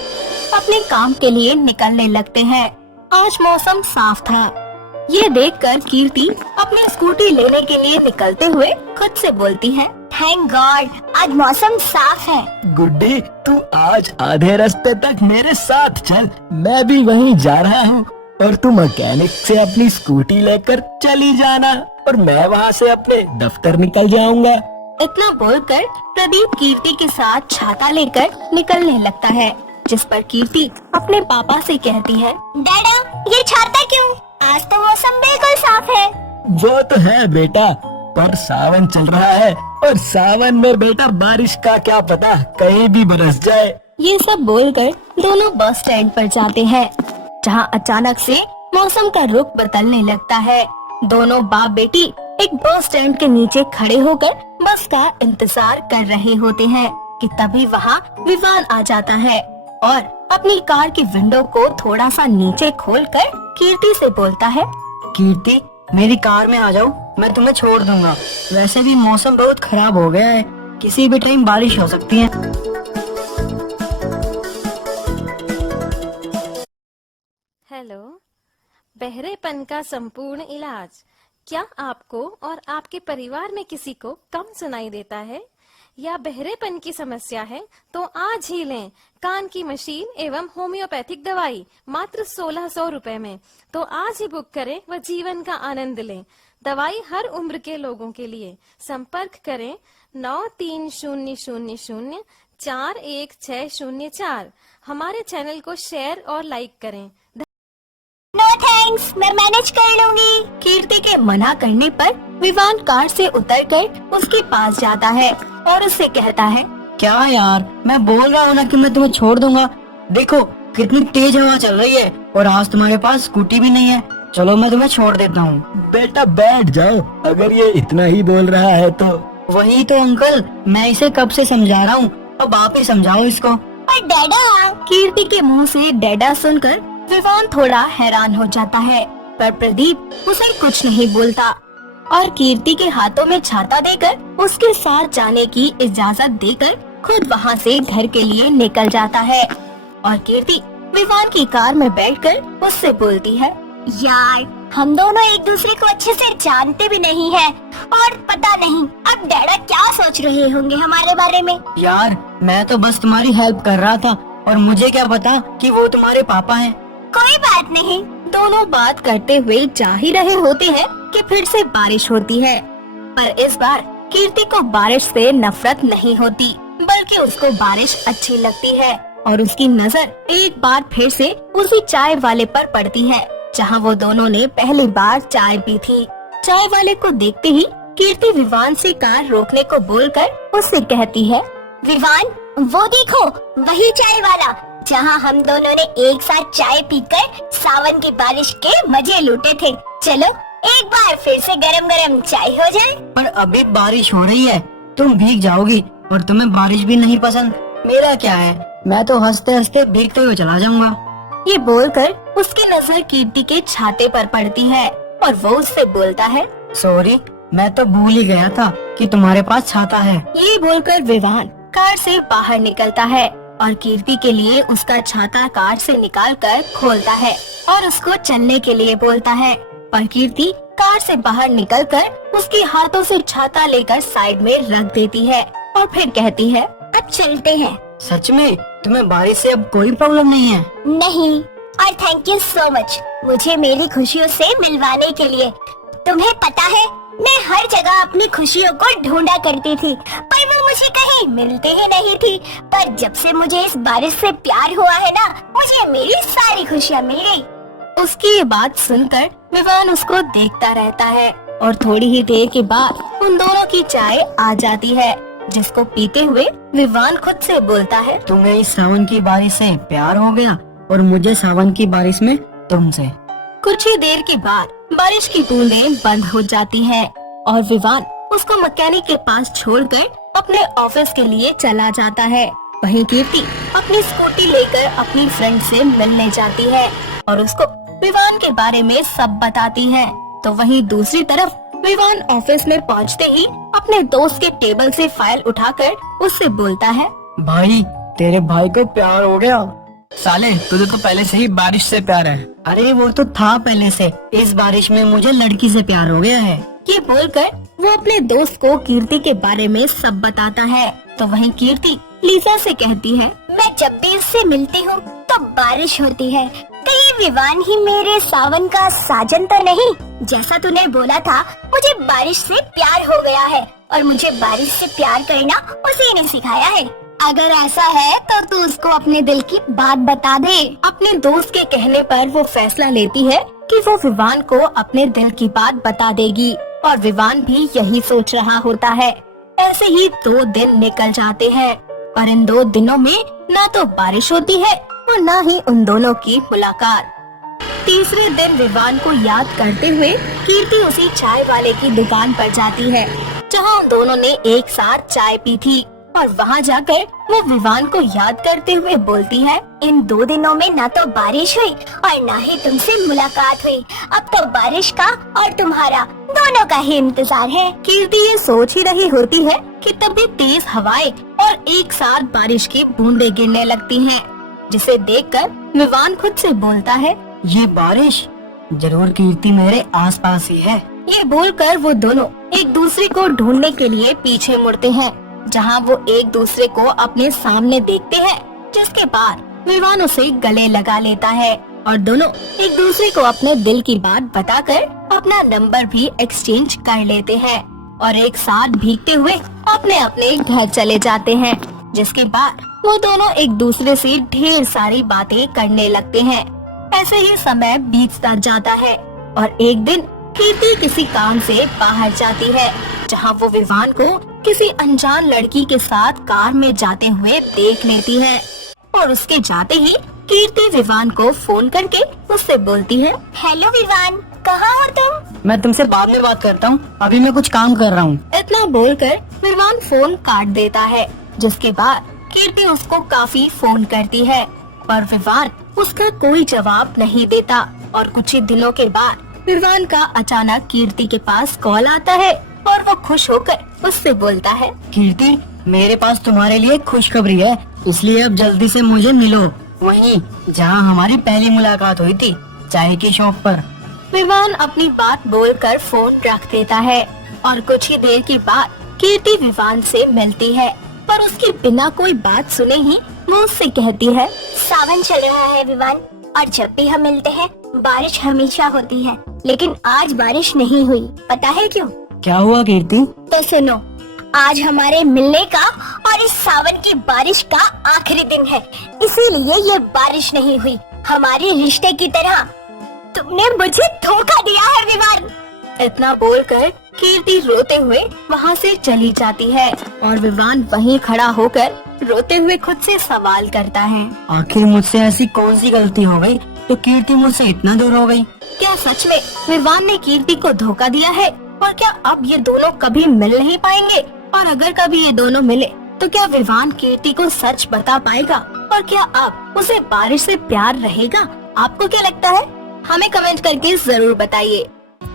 अपने काम के लिए निकलने लगते हैं। आज मौसम साफ था। ये देखकर कीर्ति अपनी स्कूटी लेने के लिए निकलते हुए खुद से बोलती है, थैंक गॉड, आज मौसम साफ है। गुड्डी तू आज आधे रास्ते तक मेरे साथ चल, मैं भी वहीं जा रहा हूँ और तू मैकेनिक से अपनी स्कूटी लेकर चली जाना और मैं वहाँ से अपने दफ्तर निकल जाऊंगा। इतना बोलकर प्रदीप कीर्ति के साथ छाता लेकर निकलने लगता है, जिस पर कीर्ति अपने पापा से कहती है, डैडा ये छाता क्यों? आज तो मौसम बिल्कुल साफ है। वो तो है बेटा, पर सावन चल रहा है और सावन में बेटा बारिश का क्या पता, कहीं भी बरस जाए। ये सब बोलकर दोनों बस स्टैंड पर जाते हैं, जहाँ अचानक से मौसम का रुख बदलने लगता है। दोनों बाप बेटी एक बस स्टैंड के नीचे खड़े होकर बस का इंतजार कर रहे होते हैं कि तभी वहाँ विवान आ जाता है और अपनी कार की विंडो को थोड़ा सा नीचे खोलकर कीर्ति से बोलता है, कीर्ति मेरी कार में आ जाओ, मैं तुम्हें छोड़ दूंगा। वैसे भी मौसम बहुत खराब हो गया है, किसी भी टाइम बारिश हो सकती है। हेलो, बहरेपन का संपूर्ण इलाज। क्या आपको और आपके परिवार में किसी को कम सुनाई देता है या बहरेपन की समस्या है, तो आज ही लें कान की मशीन एवं होम्योपैथिक दवाई मात्र 1600 रुपए में। तो आज ही बुक करें व जीवन का आनंद लें। दवाई हर उम्र के लोगों के लिए। संपर्क करें 9300041604। हमारे चैनल को शेयर और लाइक करें। नो थैंक्स, मैं मैनेज कर लूंगी। कीर्ति के मना करने पर विवान कार से उतरकर उसके पास जाता है और उससे कहता है, क्या यार, मैं बोल रहा हूँ ना कि मैं तुम्हें छोड़ दूंगा। देखो कितनी तेज हवा चल रही है और आज तुम्हारे पास स्कूटी भी नहीं है। चलो मैं तुम्हें छोड़ देता हूँ। बेटा बैठ जाओ, अगर ये इतना ही बोल रहा है तो। वही तो अंकल, मैं इसे कब से समझा रहा हूँ, अब आप ही समझाओ इसको। पर डैडा, कीर्ति के मुंह से डैडा सुनकर विवान थोड़ा हैरान हो जाता है, पर प्रदीप उसे कुछ नहीं बोलता और कीर्ति के हाथों में छाता देकर उसके साथ जाने की इजाजत देकर खुद वहाँ से घर के लिए निकल जाता है। और कीर्ति विवान की कार में बैठकर उससे बोलती है, यार हम दोनों एक दूसरे को अच्छे से जानते भी नहीं हैं और पता नहीं अब डैडा क्या सोच रहे होंगे हमारे बारे में। यार मैं तो बस तुम्हारी हेल्प कर रहा था और मुझे क्या पता कि वो तुम्हारे पापा हैं। कोई बात नहीं। दोनों बात करते हुए जा ही रहे होते हैं कि फिर से बारिश होती है, पर इस बार कीर्ति को बारिश से नफरत नहीं होती, बल्कि उसको बारिश अच्छी लगती है और उसकी नजर एक बार फिर से उसी चाय वाले पर पड़ती है, जहां वो दोनों ने पहली बार चाय पी थी। चाय वाले को देखते ही कीर्ति विवान से कार रोकने को बोलकर उससे कहती है, विवान वो देखो, वही चाय वाला जहाँ हम दोनों ने एक साथ चाय पीकर सावन की बारिश के मजे लूटे थे। चलो एक बार फिर से गरम गरम चाय हो जाए। पर अभी बारिश हो रही है, तुम भीग जाओगी और तुम्हें बारिश भी नहीं पसंद। मेरा क्या है, मैं तो हंसते हंसते भीगते हुए चला जाऊंगा। ये बोलकर उसकी नजर कीर्ति के छाते पर पड़ती है और वो उससे बोलता है। सॉरी, मैं तो भूल ही गया था कि तुम्हारे पास छाता है। ये बोलकर विवान कार से बाहर निकलता है और कीर्ति के लिए उसका छाता कार से निकालकर खोलता है और उसको चलने के लिए बोलता है। पर कीर्ति कार से बाहर निकलकर उसके हाथों से छाता लेकर साइड में रख देती है और फिर कहती है, अब चलते हैं। सच में तुम्हें बारिश से अब कोई प्रॉब्लम नहीं है? नहीं, और थैंक यू सो मच मुझे मेरी खुशियों से मिलवाने के लिए। तुम्हें पता है, मैं हर जगह अपनी खुशियों को ढूंढा करती थी पर वो मुझे कहीं मिलते ही नहीं थी। पर जब से मुझे इस बारिश से प्यार हुआ है ना, मुझे मेरी सारी खुशियाँ मिल गई। उसकी ये बात सुनकर विवान उसको देखता रहता है और थोड़ी ही देर के बाद उन दोनों की चाय आ जाती है, जिसको पीते हुए विवान खुद से बोलता है। तुम्हें इस सावन की बारिश से प्यार हो गया और मुझे सावन की बारिश में तुमसे। कुछ ही देर के बाद बारिश की बूंदें बंद हो जाती हैं और विवान उसको मैकेनिक के पास छोड़कर अपने ऑफिस के लिए चला जाता है। वहीं कीर्ति अपनी स्कूटी लेकर अपनी फ्रेंड से मिलने जाती है और उसको विवान के बारे में सब बताती है। तो वहीं दूसरी तरफ विवान ऑफिस में पहुंचते ही अपने दोस्त के टेबल से फाइल उठाकर उससे बोलता है। भाई, तेरे भाई को प्यार हो गया। साले तुझे तो पहले से ही बारिश से प्यार है। अरे वो तो था पहले से, इस बारिश में मुझे लड़की से प्यार हो गया है। ये बोलकर वो अपने दोस्त को कीर्ति के बारे में सब बताता है। तो वहीं कीर्ति लीजा से कहती है, मैं जब भी उससे मिलती हूँ तो बारिश होती है। कहीं विवान ही मेरे सावन का साजन तो नहीं? जैसा तूने बोला था, मुझे बारिश से प्यार हो गया है और मुझे बारिश से प्यार करना उसी ने सिखाया है। अगर ऐसा है तो तू उसको अपने दिल की बात बता दे। अपने दोस्त के कहने पर वो फैसला लेती है कि वो विवान को अपने दिल की बात बता देगी और विवान भी यही सोच रहा होता है। ऐसे ही 2 दिन निकल जाते हैं पर इन 2 दिनों में ना तो बारिश होती है और ना ही उन दोनों की मुलाकात। तीसरे दिन विवान को याद करते हुए कीर्ति उसी चाय वाले की दुकान पर जाती है जहां उन दोनों ने एक साथ चाय पी थी और वहां जाकर वो विवान को याद करते हुए बोलती है, इन 2 दिनों में ना तो बारिश हुई और ना ही तुमसे मुलाकात हुई। अब तो बारिश का और तुम्हारा दोनों का ही इंतजार है। कीर्ति ये सोच ही रही होती है कि तभी तेज हवाएं और एक साथ बारिश की बूंदें गिरने लगती हैं, जिसे देखकर विवान खुद से बोलता है, ये बारिश जरूर कीर्ति मेरे आसपास ही है। ये बोलकर वो दोनों एक दूसरे को ढूंढने के लिए पीछे मुड़ते हैं, जहां वो एक दूसरे को अपने सामने देखते हैं। जिसके बाद विवान उसे गले लगा लेता है और दोनों एक दूसरे को अपने दिल की बात बताकर अपना नंबर भी एक्सचेंज कर लेते हैं और एक साथ भीगते हुए अपने अपने घर चले जाते हैं। जिसके बाद वो दोनों एक दूसरे से ढेर सारी बातें करने लगते हैं। ऐसे ही समय बीतता जाता है और एक दिन कीर्ति किसी काम से बाहर जाती है, जहां वो विवान को किसी अनजान लड़की के साथ कार में जाते हुए देख लेती है और उसके जाते ही कीर्ति विवान को फोन करके उससे बोलती है, हेलो विवान, कहाँ हो तुम? मैं तुमसे बाद में बात करता हूँ, अभी मैं कुछ काम कर रहा हूँ। इतना बोलकर विवान फोन काट देता है। जिसके बाद कीर्ति उसको काफी फोन करती है पर विवान उसका कोई जवाब नहीं देता और कुछ ही दिनों के बाद विवान का अचानक कीर्ति के पास कॉल आता है और वो खुश होकर उससे बोलता है, कीर्ति, मेरे पास तुम्हारे लिए खुशखबरी है, इसलिए अब जल्दी से मुझे मिलो, वहीं जहां हमारी पहली मुलाकात हुई थी, चाय की शॉप पर। विवान अपनी बात बोलकर फोन रख देता है और कुछ ही देर के बाद कीर्ति विवान से मिलती है पर उसके बिना कोई बात सुने ही वो उससे कहती है, सावन चल रहा है विवान, और जब भी हम मिलते हैं बारिश हमेशा होती है, लेकिन आज बारिश नहीं हुई। पता है क्यों? क्या हुआ कीर्ति? तो सुनो, आज हमारे मिलने का और इस सावन की बारिश का आखिरी दिन है, इसीलिए ये बारिश नहीं हुई। हमारे रिश्ते की तरह तुमने मुझे धोखा दिया है विवान। इतना बोलकर कीर्ति रोते हुए वहाँ से चली जाती है और विवान वहीं खड़ा होकर रोते हुए खुद से सवाल करता है, आखिर मुझसे ऐसी कौन सी गलती हो गई तो कीर्ति मुझसे इतना दूर हो गई? क्या सच में विवान ने कीर्ति को धोखा दिया है? और क्या अब ये दोनों कभी मिल नहीं पाएंगे? और अगर कभी ये दोनों मिले तो क्या विवान कीर्ति को सच बता पाएगा? और क्या अब उसे बारिश से प्यार रहेगा आपको क्या लगता है? हमें कमेंट करके जरूर बताइए।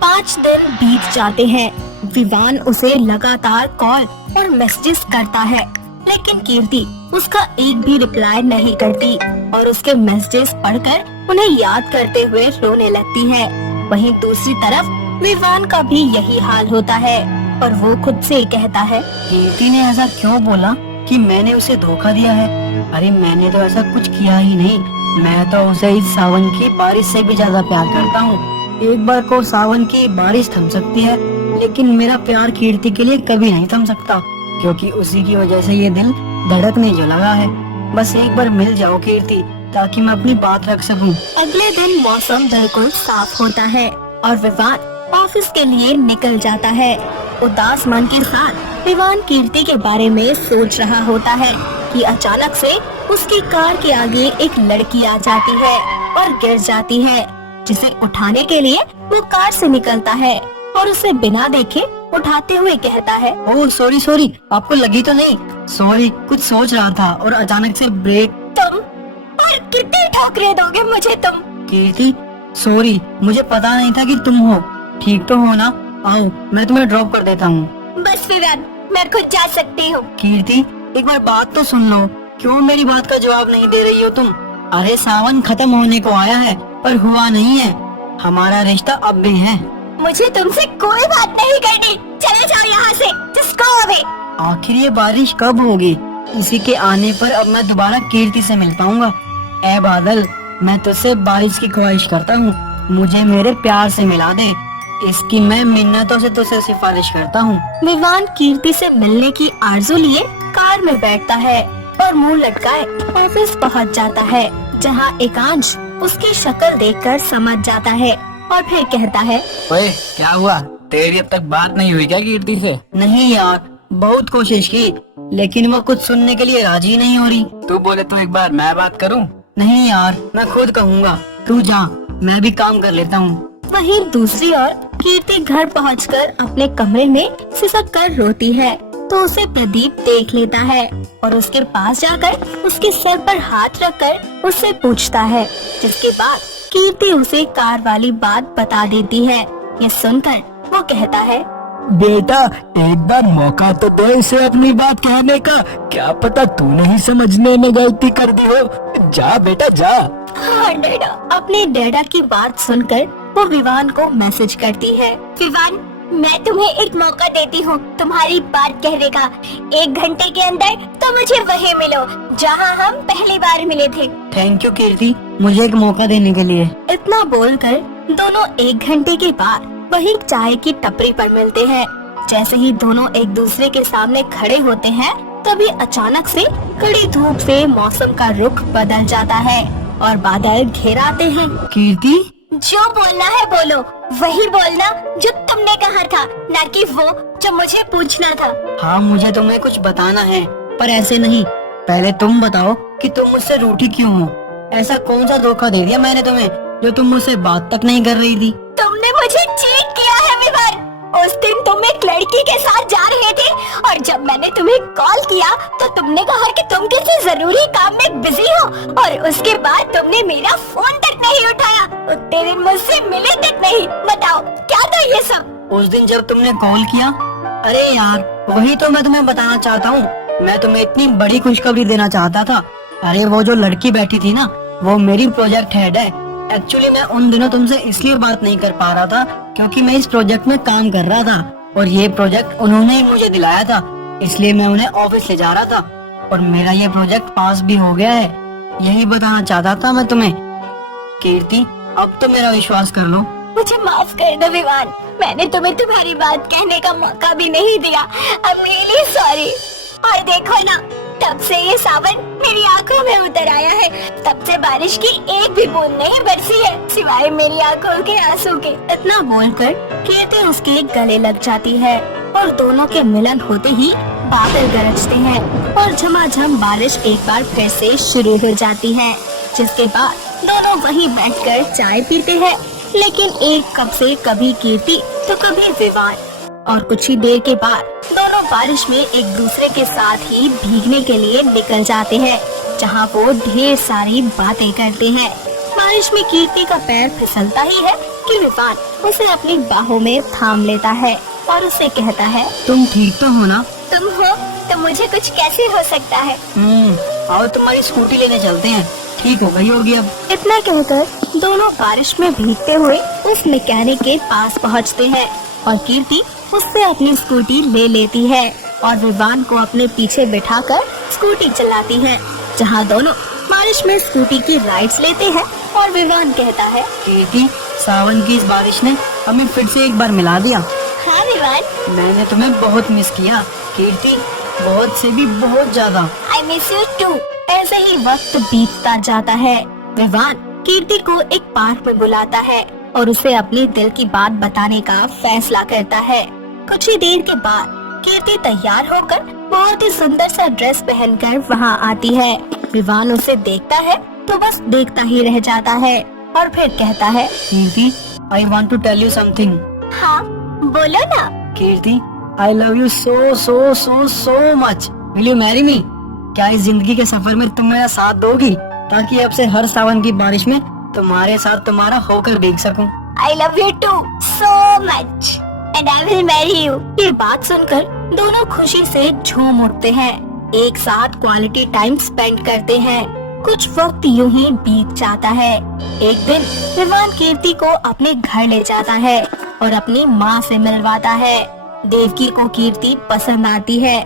5 दिन बीत जाते हैं। विवान उसे लगातार कॉल और मैसेजेस करता है, लेकिन कीर्ति उसका एक भी रिप्लाई नहीं करती और उसके मैसेजेस पढ़कर उन्हें याद करते हुए रोने लगती है। वहीं दूसरी तरफ विवान का भी यही हाल होता है और वो खुद से कहता है, कीर्ति ने ऐसा क्यों बोला कि मैंने उसे धोखा दिया है? अरे मैंने तो ऐसा कुछ किया ही नहीं। मैं तो उसे इस सावन की बारिश से भी ज्यादा प्यार करता हूँ। एक बार को सावन की बारिश थम सकती है, लेकिन मेरा प्यार कीर्ति के लिए कभी नहीं थम सकता, क्योंकि उसी की वजह से ये दिल धड़कने जो लगा है। बस एक बार मिल जाओ कीर्ति, ताकि मैं अपनी बात रख सकूं। अगले दिन मौसम बिल्कुल साफ होता है और विवान ऑफिस के लिए निकल जाता है। उदास मन के साथ विवान कीर्ति के बारे में सोच रहा होता है कि अचानक से उसकी कार के आगे एक लड़की आ जाती है और गिर जाती है, जिसे उठाने के लिए वो कार से निकलता है और उसे बिना देखे उठाते हुए कहता है, ओह सॉरी, आपको लगी तो नहीं? सॉरी, कुछ सोच रहा था और अचानक से ब्रेक। तुम और कितने ठोकरे दोगे मुझे तुम? कीर्ति सॉरी, मुझे पता नहीं था कि तुम हो। ठीक तो हो ना? आओ मैं तुम्हें ड्रॉप कर देता हूँ। बस विवान, मैं खुद जा सकती हूँ। कीर्ति एक बार बात तो सुन लो, क्यों मेरी बात का जवाब नहीं दे रही हो तुम? अरे सावन खत्म होने को आया है, पर हुआ नहीं है। हमारा रिश्ता अब भी है। मुझे तुमसे कोई बात नहीं करनी, चले जाओ यहाँ से, जिसको अभी। आखिर ये बारिश कब होगी? इसी के आने पर अब मैं दोबारा कीर्ति से मिल पाऊंगा। ऐ बादल, मैं तुझसे बारिश की ख्वाहिश करता हूँ, मुझे मेरे प्यार से मिला दे। इसकी मैं मिन्नतों से तुझसे सिफारिश करता हूँ। विवान कीर्ति से मिलने की आरज़ू लिए कार में बैठता है और मुंह लटकाए ऑफिस पहुँच जाता है, जहाँ एकांश उसकी शक्ल देखकर समझ जाता है और फिर कहता है, ओए क्या हुआ, तेरी अब तक बात नहीं हुई क्या कीर्ति से? नहीं यार, बहुत कोशिश की, लेकिन वो कुछ सुनने के लिए राजी नहीं हो रही। तू बोले तो एक बार मैं बात करूं? नहीं यार, मैं खुद कहूँगा, तू जा, मैं भी काम कर लेता हूँ। वहीं दूसरी ओर कीर्ति घर पहुंचकर अपने कमरे में सिसक कर रोती है, तो उसे प्रदीप देख लेता है और उसके पास जाकर उसके सर पर हाथ रखकर उससे पूछता है, जिसके बाद कीर्ति उसे कार वाली बात बता देती है। ये सुनकर वो कहता है, बेटा एक बार मौका तो दे इसे अपनी बात कहने का, क्या पता तूने ही समझने में गलती कर दी हो। जा बेटा जा। हाँ डैडा। अपने डैडा की बात सुनकर वो विवान को मैसेज करती है, विवान मैं तुम्हें एक मौका देती हूँ तुम्हारी बात कहने का। 1 घंटे के अंदर तो मुझे वहीं मिलो जहाँ हम पहली बार मिले थे। थैंक यू कीर्ति, मुझे एक मौका देने के लिए। इतना बोलकर दोनों 1 घंटे के बाद वहीं चाय की टपरी पर मिलते हैं। जैसे ही दोनों एक दूसरे के सामने खड़े होते हैं, तभी अचानक से कड़ी धूप से मौसम का रुख बदल जाता है और बादल घिर आते हैं। कीर्ति जो बोलना है बोलो, वही बोलना जो तुमने कहा था, न कि वो जो मुझे पूछना था। हाँ मुझे तुम्हें कुछ बताना है, पर ऐसे नहीं। पहले तुम बताओ कि तुम मुझसे रूठी क्यों हो? ऐसा कौन सा धोखा दे दिया मैंने तुम्हें जो तुम मुझसे बात तक नहीं कर रही थी? तुमने मुझे चीट किया है विवान। उस दिन तुम एक लड़की के साथ जा रहे थे और जब मैंने तुम्हें कॉल किया तो तुमने कहा कि तुम किसी जरूरी काम में बिजी हो, और उसके बाद तुमने मेरा फोन तक नहीं उठाया, उतने दिन मुझसे मिले तक नहीं। बताओ क्या था ये सब? उस दिन जब तुमने कॉल किया, अरे यार वही तो मैं तुम्हें बताना चाहता हूँ। मैं तुम्हें इतनी बड़ी खुशखबरी देना चाहता था। अरे वो जो लड़की बैठी थी ना, वो मेरी प्रोजेक्ट हेड है। एक्चुअली मैं उन दिनों तुमसे इसलिए बात नहीं कर पा रहा था क्योंकि मैं इस प्रोजेक्ट में काम कर रहा था और ये प्रोजेक्ट उन्होंने ही मुझे दिलाया था, इसलिए मैं उन्हें ऑफिस ले जा रहा था और मेरा ये प्रोजेक्ट पास भी हो गया है। यही बताना चाहता था मैं तुम्हें। कीर्ति अब तो मेरा विश्वास कर लो। मुझे माफ कर दो विवान, मैंने तुम्हें तुम्हारी बात कहने का मौका भी नहीं दिया। I'm really sorry। और देखो ना, तब से ये सावन मेरी आंखों में उतर आया है। तब से बारिश की एक भी बूंद नहीं बरसी है सिवाय मेरी आंखों के आंसू के। इतना बोलकर कीर्ति उसके गले लग जाती है और दोनों के मिलन होते ही बादल गरजते हैं और झमाझम बारिश एक बार फिर से शुरू हो जाती है, जिसके बाद दोनों वहीं बैठकर चाय पीते हैं, लेकिन एक कप से कभी कीर्ति तो कभी विवान। और कुछ ही देर के बाद दोनों बारिश में एक दूसरे के साथ ही भीगने के लिए निकल जाते हैं, जहां वो ढेर सारी बातें करते हैं। बारिश में कीर्ति का पैर फिसलता ही है कि विवान उसे अपनी बाहों में थाम लेता है और उसे कहता है, तुम ठीक तो हो ना? तुम हो तो मुझे कुछ कैसे हो सकता है। आओ तुम्हारी स्कूटी लेने चलते हैं, ठीक हो गई होगी अब। इतना कहकर दोनों बारिश में भीगते हुए उस मैकेनिक के पास पहुंचते हैं और कीर्ति उससे अपनी स्कूटी ले लेती है और विवान को अपने पीछे बिठाकर स्कूटी चलाती है, जहां दोनों बारिश में स्कूटी की राइड्स लेते हैं। और विवान कहता है, कीर्ति, सावन की इस बारिश ने हमें फिर से एक बार मिला दिया। हाँ विवान, मैंने तुम्हें बहुत मिस किया कीर्ति, बहुत से भी बहुत ज्यादा। I miss you too. ऐसे ही वक्त बीतता जाता है। विवान कीर्ति को एक पार्क में बुलाता है और उसे अपने दिल की बात बताने का फैसला करता है। कुछ ही देर के बाद कीर्ति तैयार होकर बहुत ही सुंदर सा ड्रेस पहनकर वहां आती है। विवान उसे देखता है तो बस देखता ही रह जाता है और फिर कहता है, Kirti, I want to tell you something. हाँ बोलो ना। Kirti, I love you so so so so much. Will you marry me? क्या इस जिंदगी के सफर में तुम मेरा साथ दोगी, ताकि अब से हर सावन की बारिश में तुम्हारे साथ तुम्हारा होकर देख सकूं? I love you too so much and I will marry you. ये बात सुनकर दोनों खुशी से झूम उठते हैं, एक साथ क्वालिटी टाइम स्पेंड करते हैं। कुछ वक्त यूं ही बीत जाता है। एक दिन विवान कीर्ति को अपने घर ले जाता है और अपनी माँ से मिलवाता है। देवकी को कीर्ति पसंद आती है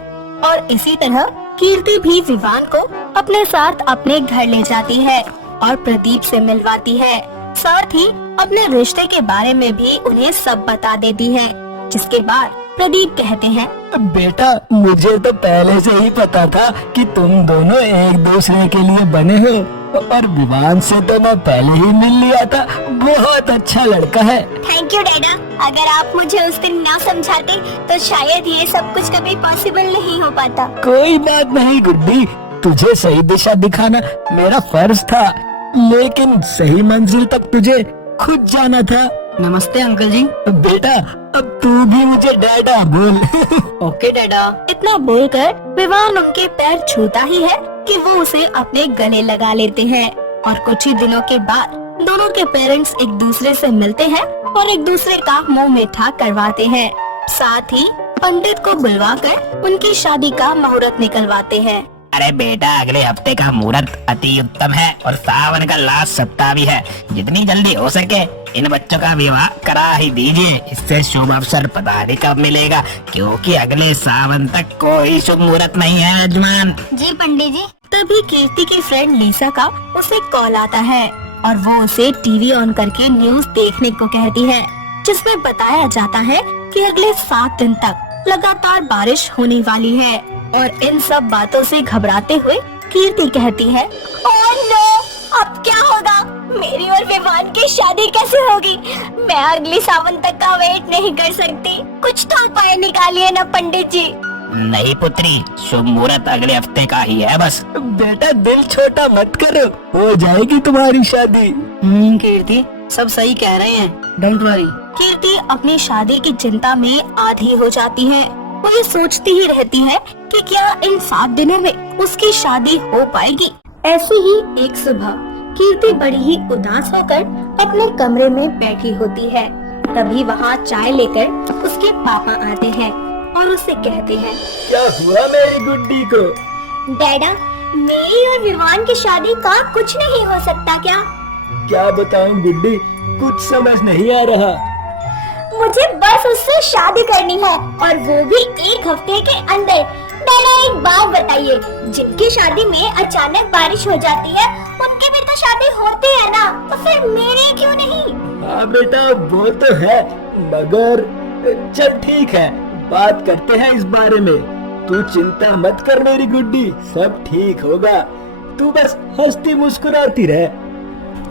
और इसी तरह कीर्ति भी विवान को अपने साथ अपने घर ले जाती है और प्रदीप से मिलवाती है। साथ ही अपने रिश्ते के बारे में भी उन्हें सब बता देती है, जिसके बाद प्रदीप कहते हैं, बेटा, मुझे तो पहले से ही पता था कि तुम दोनों एक दूसरे के लिए बने हो और विवान से तो मैं पहले ही मिल लिया था। बहुत अच्छा लड़का है। थैंक यू डैडा। अगर आप मुझे उस दिन ना समझाते तो शायद ये सब कुछ कभी पॉसिबल नहीं हो पाता। कोई बात नहीं गुड्डी, तुझे सही दिशा दिखाना मेरा फर्ज था, लेकिन सही मंजिल तक तुझे खुद जाना था। नमस्ते अंकल जी। बेटा, अब तू भी मुझे डैडा बोल। ओके डैडा। इतना बोलकर विवान उनके पैर छूता ही है कि वो उसे अपने गले लगा लेते हैं और कुछ ही दिनों के बाद दोनों के पेरेंट्स एक दूसरे से मिलते हैं और एक दूसरे का मुंह मीठा करवाते हैं। साथ ही पंडित को बुलवाकर उनकी शादी का मुहूर्त निकलवाते हैं। अरे बेटा, अगले हफ्ते का मुहूर्त अति उत्तम है और सावन का लास्ट सप्ताह भी है। जितनी जल्दी हो सके इन बच्चों का विवाह करा ही दीजिए। इससे शुभ अवसर पता नहीं कब मिलेगा, क्योंकि अगले सावन तक कोई शुभ मुहूर्त नहीं है यजमान। जी पंडित जी। तभी कीर्ति की फ्रेंड लीसा का उसे कॉल आता है और वो उसे टीवी ऑन करके न्यूज देखने को कहती है, जिसमें बताया जाता है कि अगले 7 दिन तक लगातार बारिश होने वाली है। और इन सब बातों से घबराते हुए कीर्ति कहती है, ओह नो, अब क्या होगा? मेरी और विवान की शादी कैसे होगी? मैं अगली सावन तक का वेट नहीं कर सकती। कुछ तो उपाय निकालिए ना पंडित जी। नहीं पुत्री, शुभ मुहूर्त अगले हफ्ते का ही है बस। बेटा, दिल छोटा मत करो, हो जाएगी तुम्हारी शादी। कीर्ति, सब सही कह रहे हैं, डोंट वरी। कीर्ति अपनी शादी की चिंता में आधी हो जाती है। वो ये सोचती ही रहती है कि क्या इन 7 दिनों में उसकी शादी हो पाएगी। ऐसी ही एक सुबह कीर्ति बड़ी ही उदास होकर अपने कमरे में बैठी होती है। तभी वहाँ चाय लेकर उसके पापा आते हैं और उससे कहते हैं, क्या हुआ मेरी गुड्डी को? डैडा, मेरी और विवान की शादी का कुछ नहीं हो सकता क्या? क्या बताऊं गुड्डी, कुछ समझ नहीं आ रहा। मुझे बस उससे शादी करनी है और वो भी 1 हफ्ते के अंदर। डैडा, एक बात बताइए, जिनकी शादी में अचानक बारिश हो जाती है उनकी भी तो शादी होती है ना, तो फिर मेरी क्यों नहीं? हाँ बेटा, वो तो है, मगर चल ठीक है, बात करते हैं इस बारे में। तू चिंता मत कर मेरी गुड्डी, सब ठीक होगा। तू बस हंसती मुस्कुराती रह।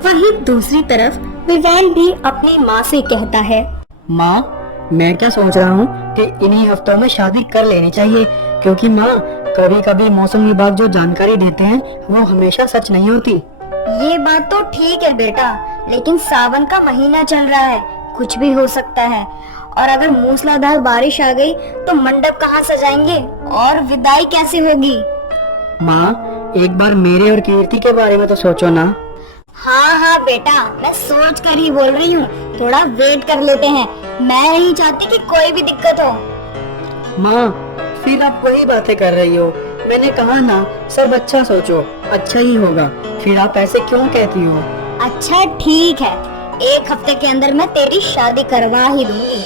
वहीं दूसरी तरफ विवान भी अपनी माँ से कहता है, माँ, मैं क्या सोच रहा हूँ कि इन्हीं हफ्तों में शादी कर लेनी चाहिए, क्योंकि माँ, कभी कभी मौसम विभाग जो जानकारी देते हैं वो हमेशा सच नहीं होती। ये बात तो ठीक है बेटा, लेकिन सावन का महीना चल रहा है, कुछ भी हो सकता है। और अगर मूसलाधार बारिश आ गई तो मंडप कहाँ सजाएंगे और विदाई कैसे होगी? माँ, एक बार मेरे और कीर्ति के बारे में तो सोचो ना। हाँ हाँ बेटा, मैं सोच कर ही बोल रही हूँ, थोड़ा वेट कर लेते हैं। मैं नहीं चाहती कि कोई भी दिक्कत हो। माँ, फिर आप वही बातें कर रही हो। मैंने कहा ना, सब अच्छा सोचो, अच्छा ही होगा। फिर आप ऐसे क्यों कहती हो? अच्छा ठीक है, 1 हफ्ते के अंदर मैं तेरी शादी करवा ही दूंगी।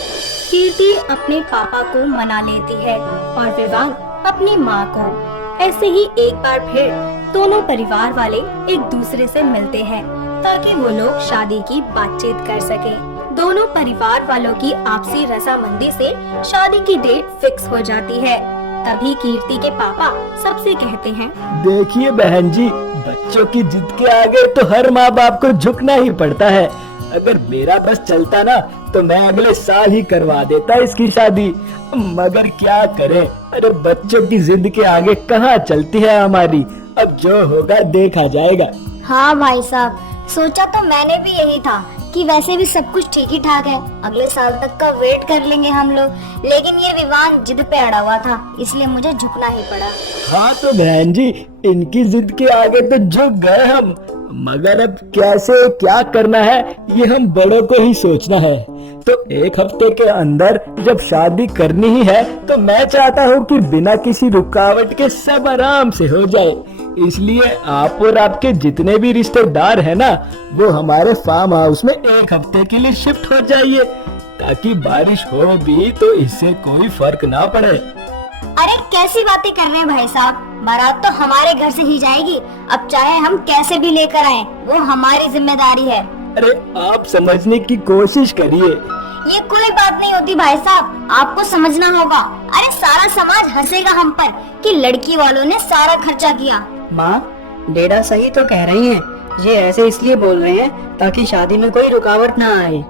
कीर्ति अपने पापा को मना लेती है और विवान अपनी माँ को। ऐसे ही एक बार फिर दोनों परिवार वाले एक दूसरे से मिलते हैं ताकि वो लोग शादी की बातचीत कर सके। दोनों परिवार वालों की आपसी रजामंदी से शादी की डेट फिक्स हो जाती है। तभी कीर्ति के पापा सबसे कहते हैं, देखिए बहन जी, बच्चों की जिद के आगे तो हर माँ बाप को झुकना ही पड़ता है। अगर मेरा बस चलता ना तो मैं अगले साल ही करवा देता इसकी शादी, मगर क्या करें, अरे बच्चों की जिद के आगे कहाँ चलती है हमारी। अब जो होगा देखा जाएगा। हाँ भाई साहब, सोचा तो मैंने भी यही था कि वैसे भी सब कुछ ठीक ही ठाक है, अगले साल तक का वेट कर लेंगे हम लोग, लेकिन ये विवान जिद पे अड़ा हुआ था, इसलिए मुझे झुकना ही पड़ा। हाँ तो बहन जी, इनकी जिद के आगे तो झुक गए हम, मगर अब कैसे क्या करना है ये हम बड़ों को ही सोचना है। तो 1 हफ्ते के अंदर जब शादी करनी ही है तो मैं चाहता हूँ कि बिना किसी रुकावट के सब आराम से हो जाए। इसलिए आप और आपके जितने भी रिश्तेदार हैं ना, वो हमारे फार्म हाउस में 1 हफ्ते के लिए शिफ्ट हो जाइए, ताकि बारिश हो भी तो इससे कोई फर्क ना पड़े। अरे कैसी बातें कर रहे हैं भाई साहब, बारात तो हमारे घर से ही जाएगी, अब चाहे हम कैसे भी लेकर आए, वो हमारी जिम्मेदारी है। अरे आप समझने की कोशिश करिए। ये कोई बात नहीं होती भाई साहब, आपको समझना होगा। अरे सारा समाज हंसेगा हम पर कि लड़की वालों ने सारा खर्चा किया। माँ, डेडा सही तो कह रही हैं। ये ऐसे इसलिए बोल रहे हैं ताकि शादी में कोई रुकावट ना आए।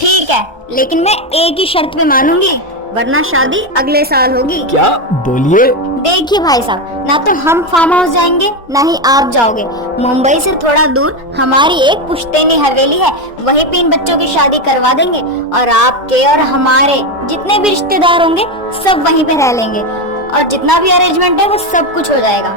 ठीक है, लेकिन मैं एक ही शर्त पे मानूंगी, वरना शादी अगले साल होगी। क्या? बोलिए। देखिए भाई साहब, ना तो हम फार्म हाउस जाएंगे ना ही आप जाओगे। मुंबई से थोड़ा दूर हमारी एक पुश्तैनी हवेली है, वहीं पे इन बच्चों की शादी करवा देंगे और आपके और हमारे जितने भी रिश्तेदार होंगे सब वहीं पे रह लेंगे और जितना भी अरेंजमेंट है वो सब कुछ हो जाएगा।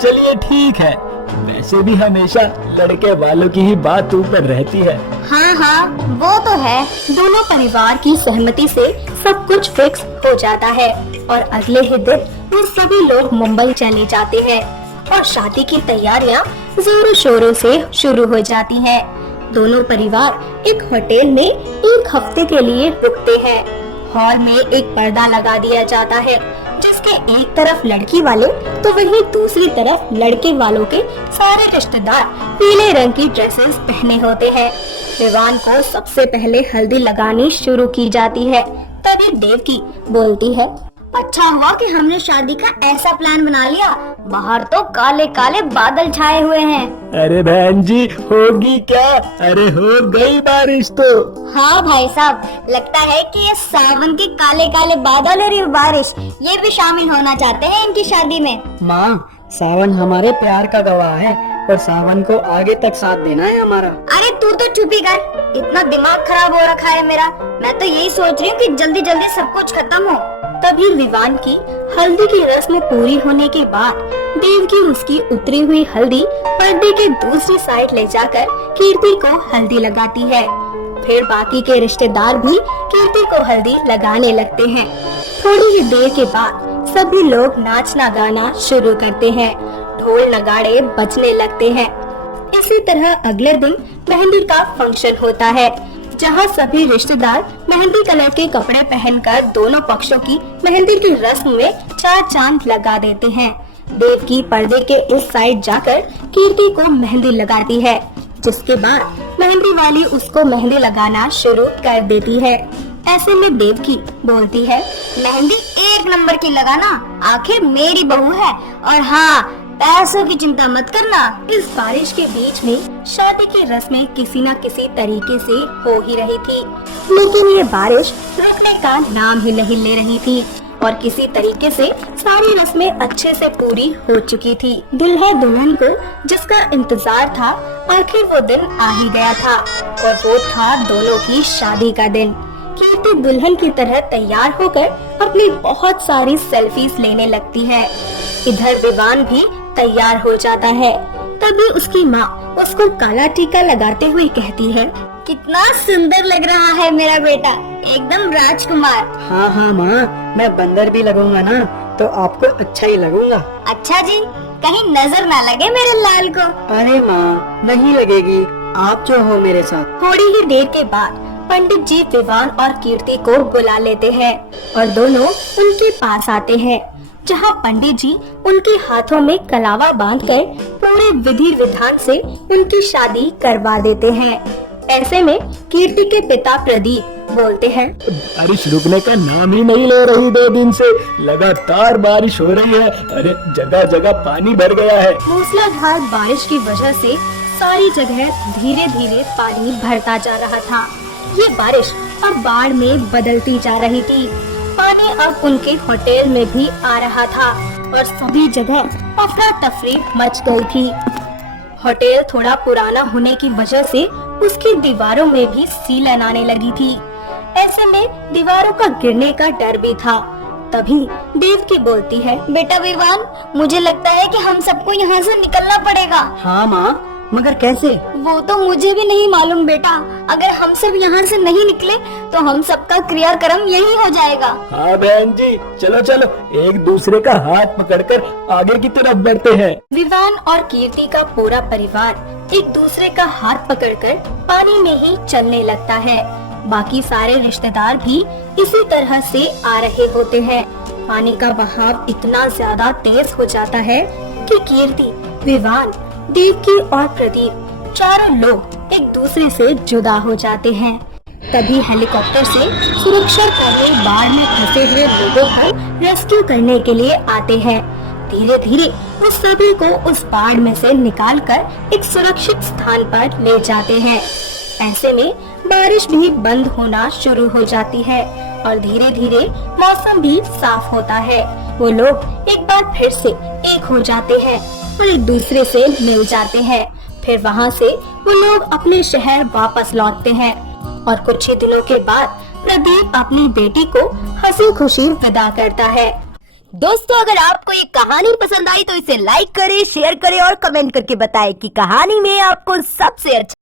चलिए ठीक है, वैसे भी हमेशा लड़के वालों की ही बात ऊपर रहती है। हाँ वो तो है। दोनों परिवार की सहमति से सब कुछ फिक्स हो जाता है और अगले ही दिन वो सभी लोग मुंबई चले जाते हैं और शादी की तैयारियां जोरों शोरों से शुरू हो जाती हैं। दोनों परिवार एक होटल में 1 हफ्ते के लिए रुकते हैं। हॉल में एक पर्दा लगा दिया जाता है, जिसके एक तरफ लड़की वाले तो वहीं दूसरी तरफ लड़के वालों के सारे रिश्तेदार पीले रंग की ड्रेसेस पहने होते हैं। विवान को सबसे पहले हल्दी लगानी शुरू की जाती है। तभी देवकी बोलती है, अच्छा हुआ कि हमने शादी का ऐसा प्लान बना लिया, बाहर तो काले काले बादल छाए हुए हैं। अरे बहन जी, होगी क्या? अरे हो गई बारिश तो। हाँ भाई साहब, लगता है कि ये सावन के काले काले बादल और ये बारिश ये भी शामिल होना चाहते हैं इनकी शादी में। माँ, सावन हमारे प्यार का गवाह है और सावन को आगे तक साथ देना है हमारा। अरे तू तो चुप ही कर, इतना दिमाग खराब हो रखा है मेरा। मैं तो यही सोच रही हूँ कि जल्दी जल्दी सब कुछ खत्म हो। तभी विवान की हल्दी की रस्म पूरी होने के बाद देवकी उसकी उतरी हुई हल्दी पर्दे के दूसरी साइड ले जाकर कीर्ति को हल्दी लगाती है। फिर बाकी के रिश्तेदार भी कीर्ति को हल्दी लगाने लगते हैं। थोड़ी ही देर के बाद सभी लोग नाचना गाना शुरू करते हैं, ढोल नगाड़े बजने लगते हैं। इसी तरह अगले दिन मेहंदी का फंक्शन होता है, जहां सभी रिश्तेदार मेहंदी कलर के कपड़े पहनकर दोनों पक्षों की मेहंदी की रस्म में 4 चांद लगा देते हैं। देवकी पर्दे के इस साइड जाकर कीर्ति को मेहंदी लगाती है, जिसके बाद मेहंदी वाली उसको मेहंदी लगाना शुरू कर देती है। ऐसे में देवकी बोलती है, मेहंदी 1 नंबर की लगाना, आखिर मेरी बहू है, और हाँ पैसों की चिंता मत करना। इस बारिश के बीच में शादी की रस्में किसी न किसी तरीके से हो ही रही थी, लेकिन ये बारिश रुकने का नाम ही नहीं ले रही थी और किसी तरीके से सारी रस्में अच्छे से पूरी हो चुकी थी। दुल्हा दुल्हन को जिसका इंतजार था, आखिर वो दिन आ ही गया था और वो था दोनों की शादी का दिन। कीर्ति दुल्हन की तरह तैयार होकर अपनी बहुत सारी सेल्फीज लेने लगती है। इधर विवान भी तैयार हो जाता है। तभी उसकी माँ उसको काला टीका लगाते हुए कहती है, कितना सुंदर लग रहा है मेरा बेटा, एकदम राजकुमार। हाँ हाँ माँ, मैं बंदर भी लगूंगा ना तो आपको अच्छा ही लगूंगा। अच्छा जी, कहीं नजर ना लगे मेरे लाल को। अरे माँ, नहीं लगेगी, आप जो हो मेरे साथ। थोड़ी ही देर के बाद पंडित जी विवान और कीर्ति को बुला लेते हैं और दोनों उनके पास आते हैं, जहाँ पंडित जी उनके हाथों में कलावा बांधकर पूरे विधि विधान से उनकी शादी करवा देते हैं। ऐसे में कीर्ति के पिता प्रदीप बोलते हैं, बारिश रुकने का नाम ही नहीं ले रही, 2 दिन से लगातार बारिश हो रही है। अरे जगह जगह पानी भर गया है। मूसलाधार बारिश की वजह से सारी जगह धीरे धीरे पानी भरता जा रहा था। ये बारिश अब बाढ़ में बदलती जा रही थी। पानी अब उनके होटल में भी आ रहा था और सभी जगह अफरा तफरी मच गई थी। होटल थोड़ा पुराना होने की वजह से उसकी दीवारों में भी सीलन आने लगी थी। ऐसे में दीवारों का गिरने का डर भी था। तभी देवकी बोलती है, बेटा विवान, मुझे लगता है कि हम सबको यहाँ से निकलना पड़ेगा। हाँ माँ, मगर कैसे? वो तो मुझे भी नहीं मालूम बेटा। अगर हम सब यहाँ से नहीं निकले तो हम सबका क्रियाक्रम यही हो जाएगा। हाँ बहन जी, चलो चलो, एक दूसरे का हाथ पकड़कर आगे की तरफ बढ़ते हैं। विवान और कीर्ति का पूरा परिवार एक दूसरे का हाथ पकड़कर पानी में ही चलने लगता है। बाकी सारे रिश्तेदार भी इसी तरह से आ रहे होते हैं। पानी का बहाव इतना ज्यादा तेज हो जाता है कि कीर्ति, विवान, देवकी और प्रदीप चारों लोग एक दूसरे से जुदा हो जाते हैं। तभी हेलीकॉप्टर से सुरक्षा कर्मी बाढ़ में फंसे हुए लोगों को रेस्क्यू करने के लिए आते हैं। धीरे धीरे उस सभी को उस बाढ़ में से निकालकर एक सुरक्षित स्थान पर ले जाते हैं। ऐसे में बारिश भी बंद होना शुरू हो जाती है और धीरे धीरे मौसम भी साफ होता है। वो लोग एक बार फिर से एक हो जाते हैं और एक दूसरे से मिल जाते हैं। फिर वहाँ से वो लोग अपने शहर वापस लौटते हैं और कुछ ही दिनों के बाद प्रदीप अपनी बेटी को हंसी खुशी विदा करता है। दोस्तों, अगर आपको ये कहानी पसंद आई तो इसे लाइक करें, शेयर करें और कमेंट करके बताएं कि कहानी में आपको सबसे अच्छा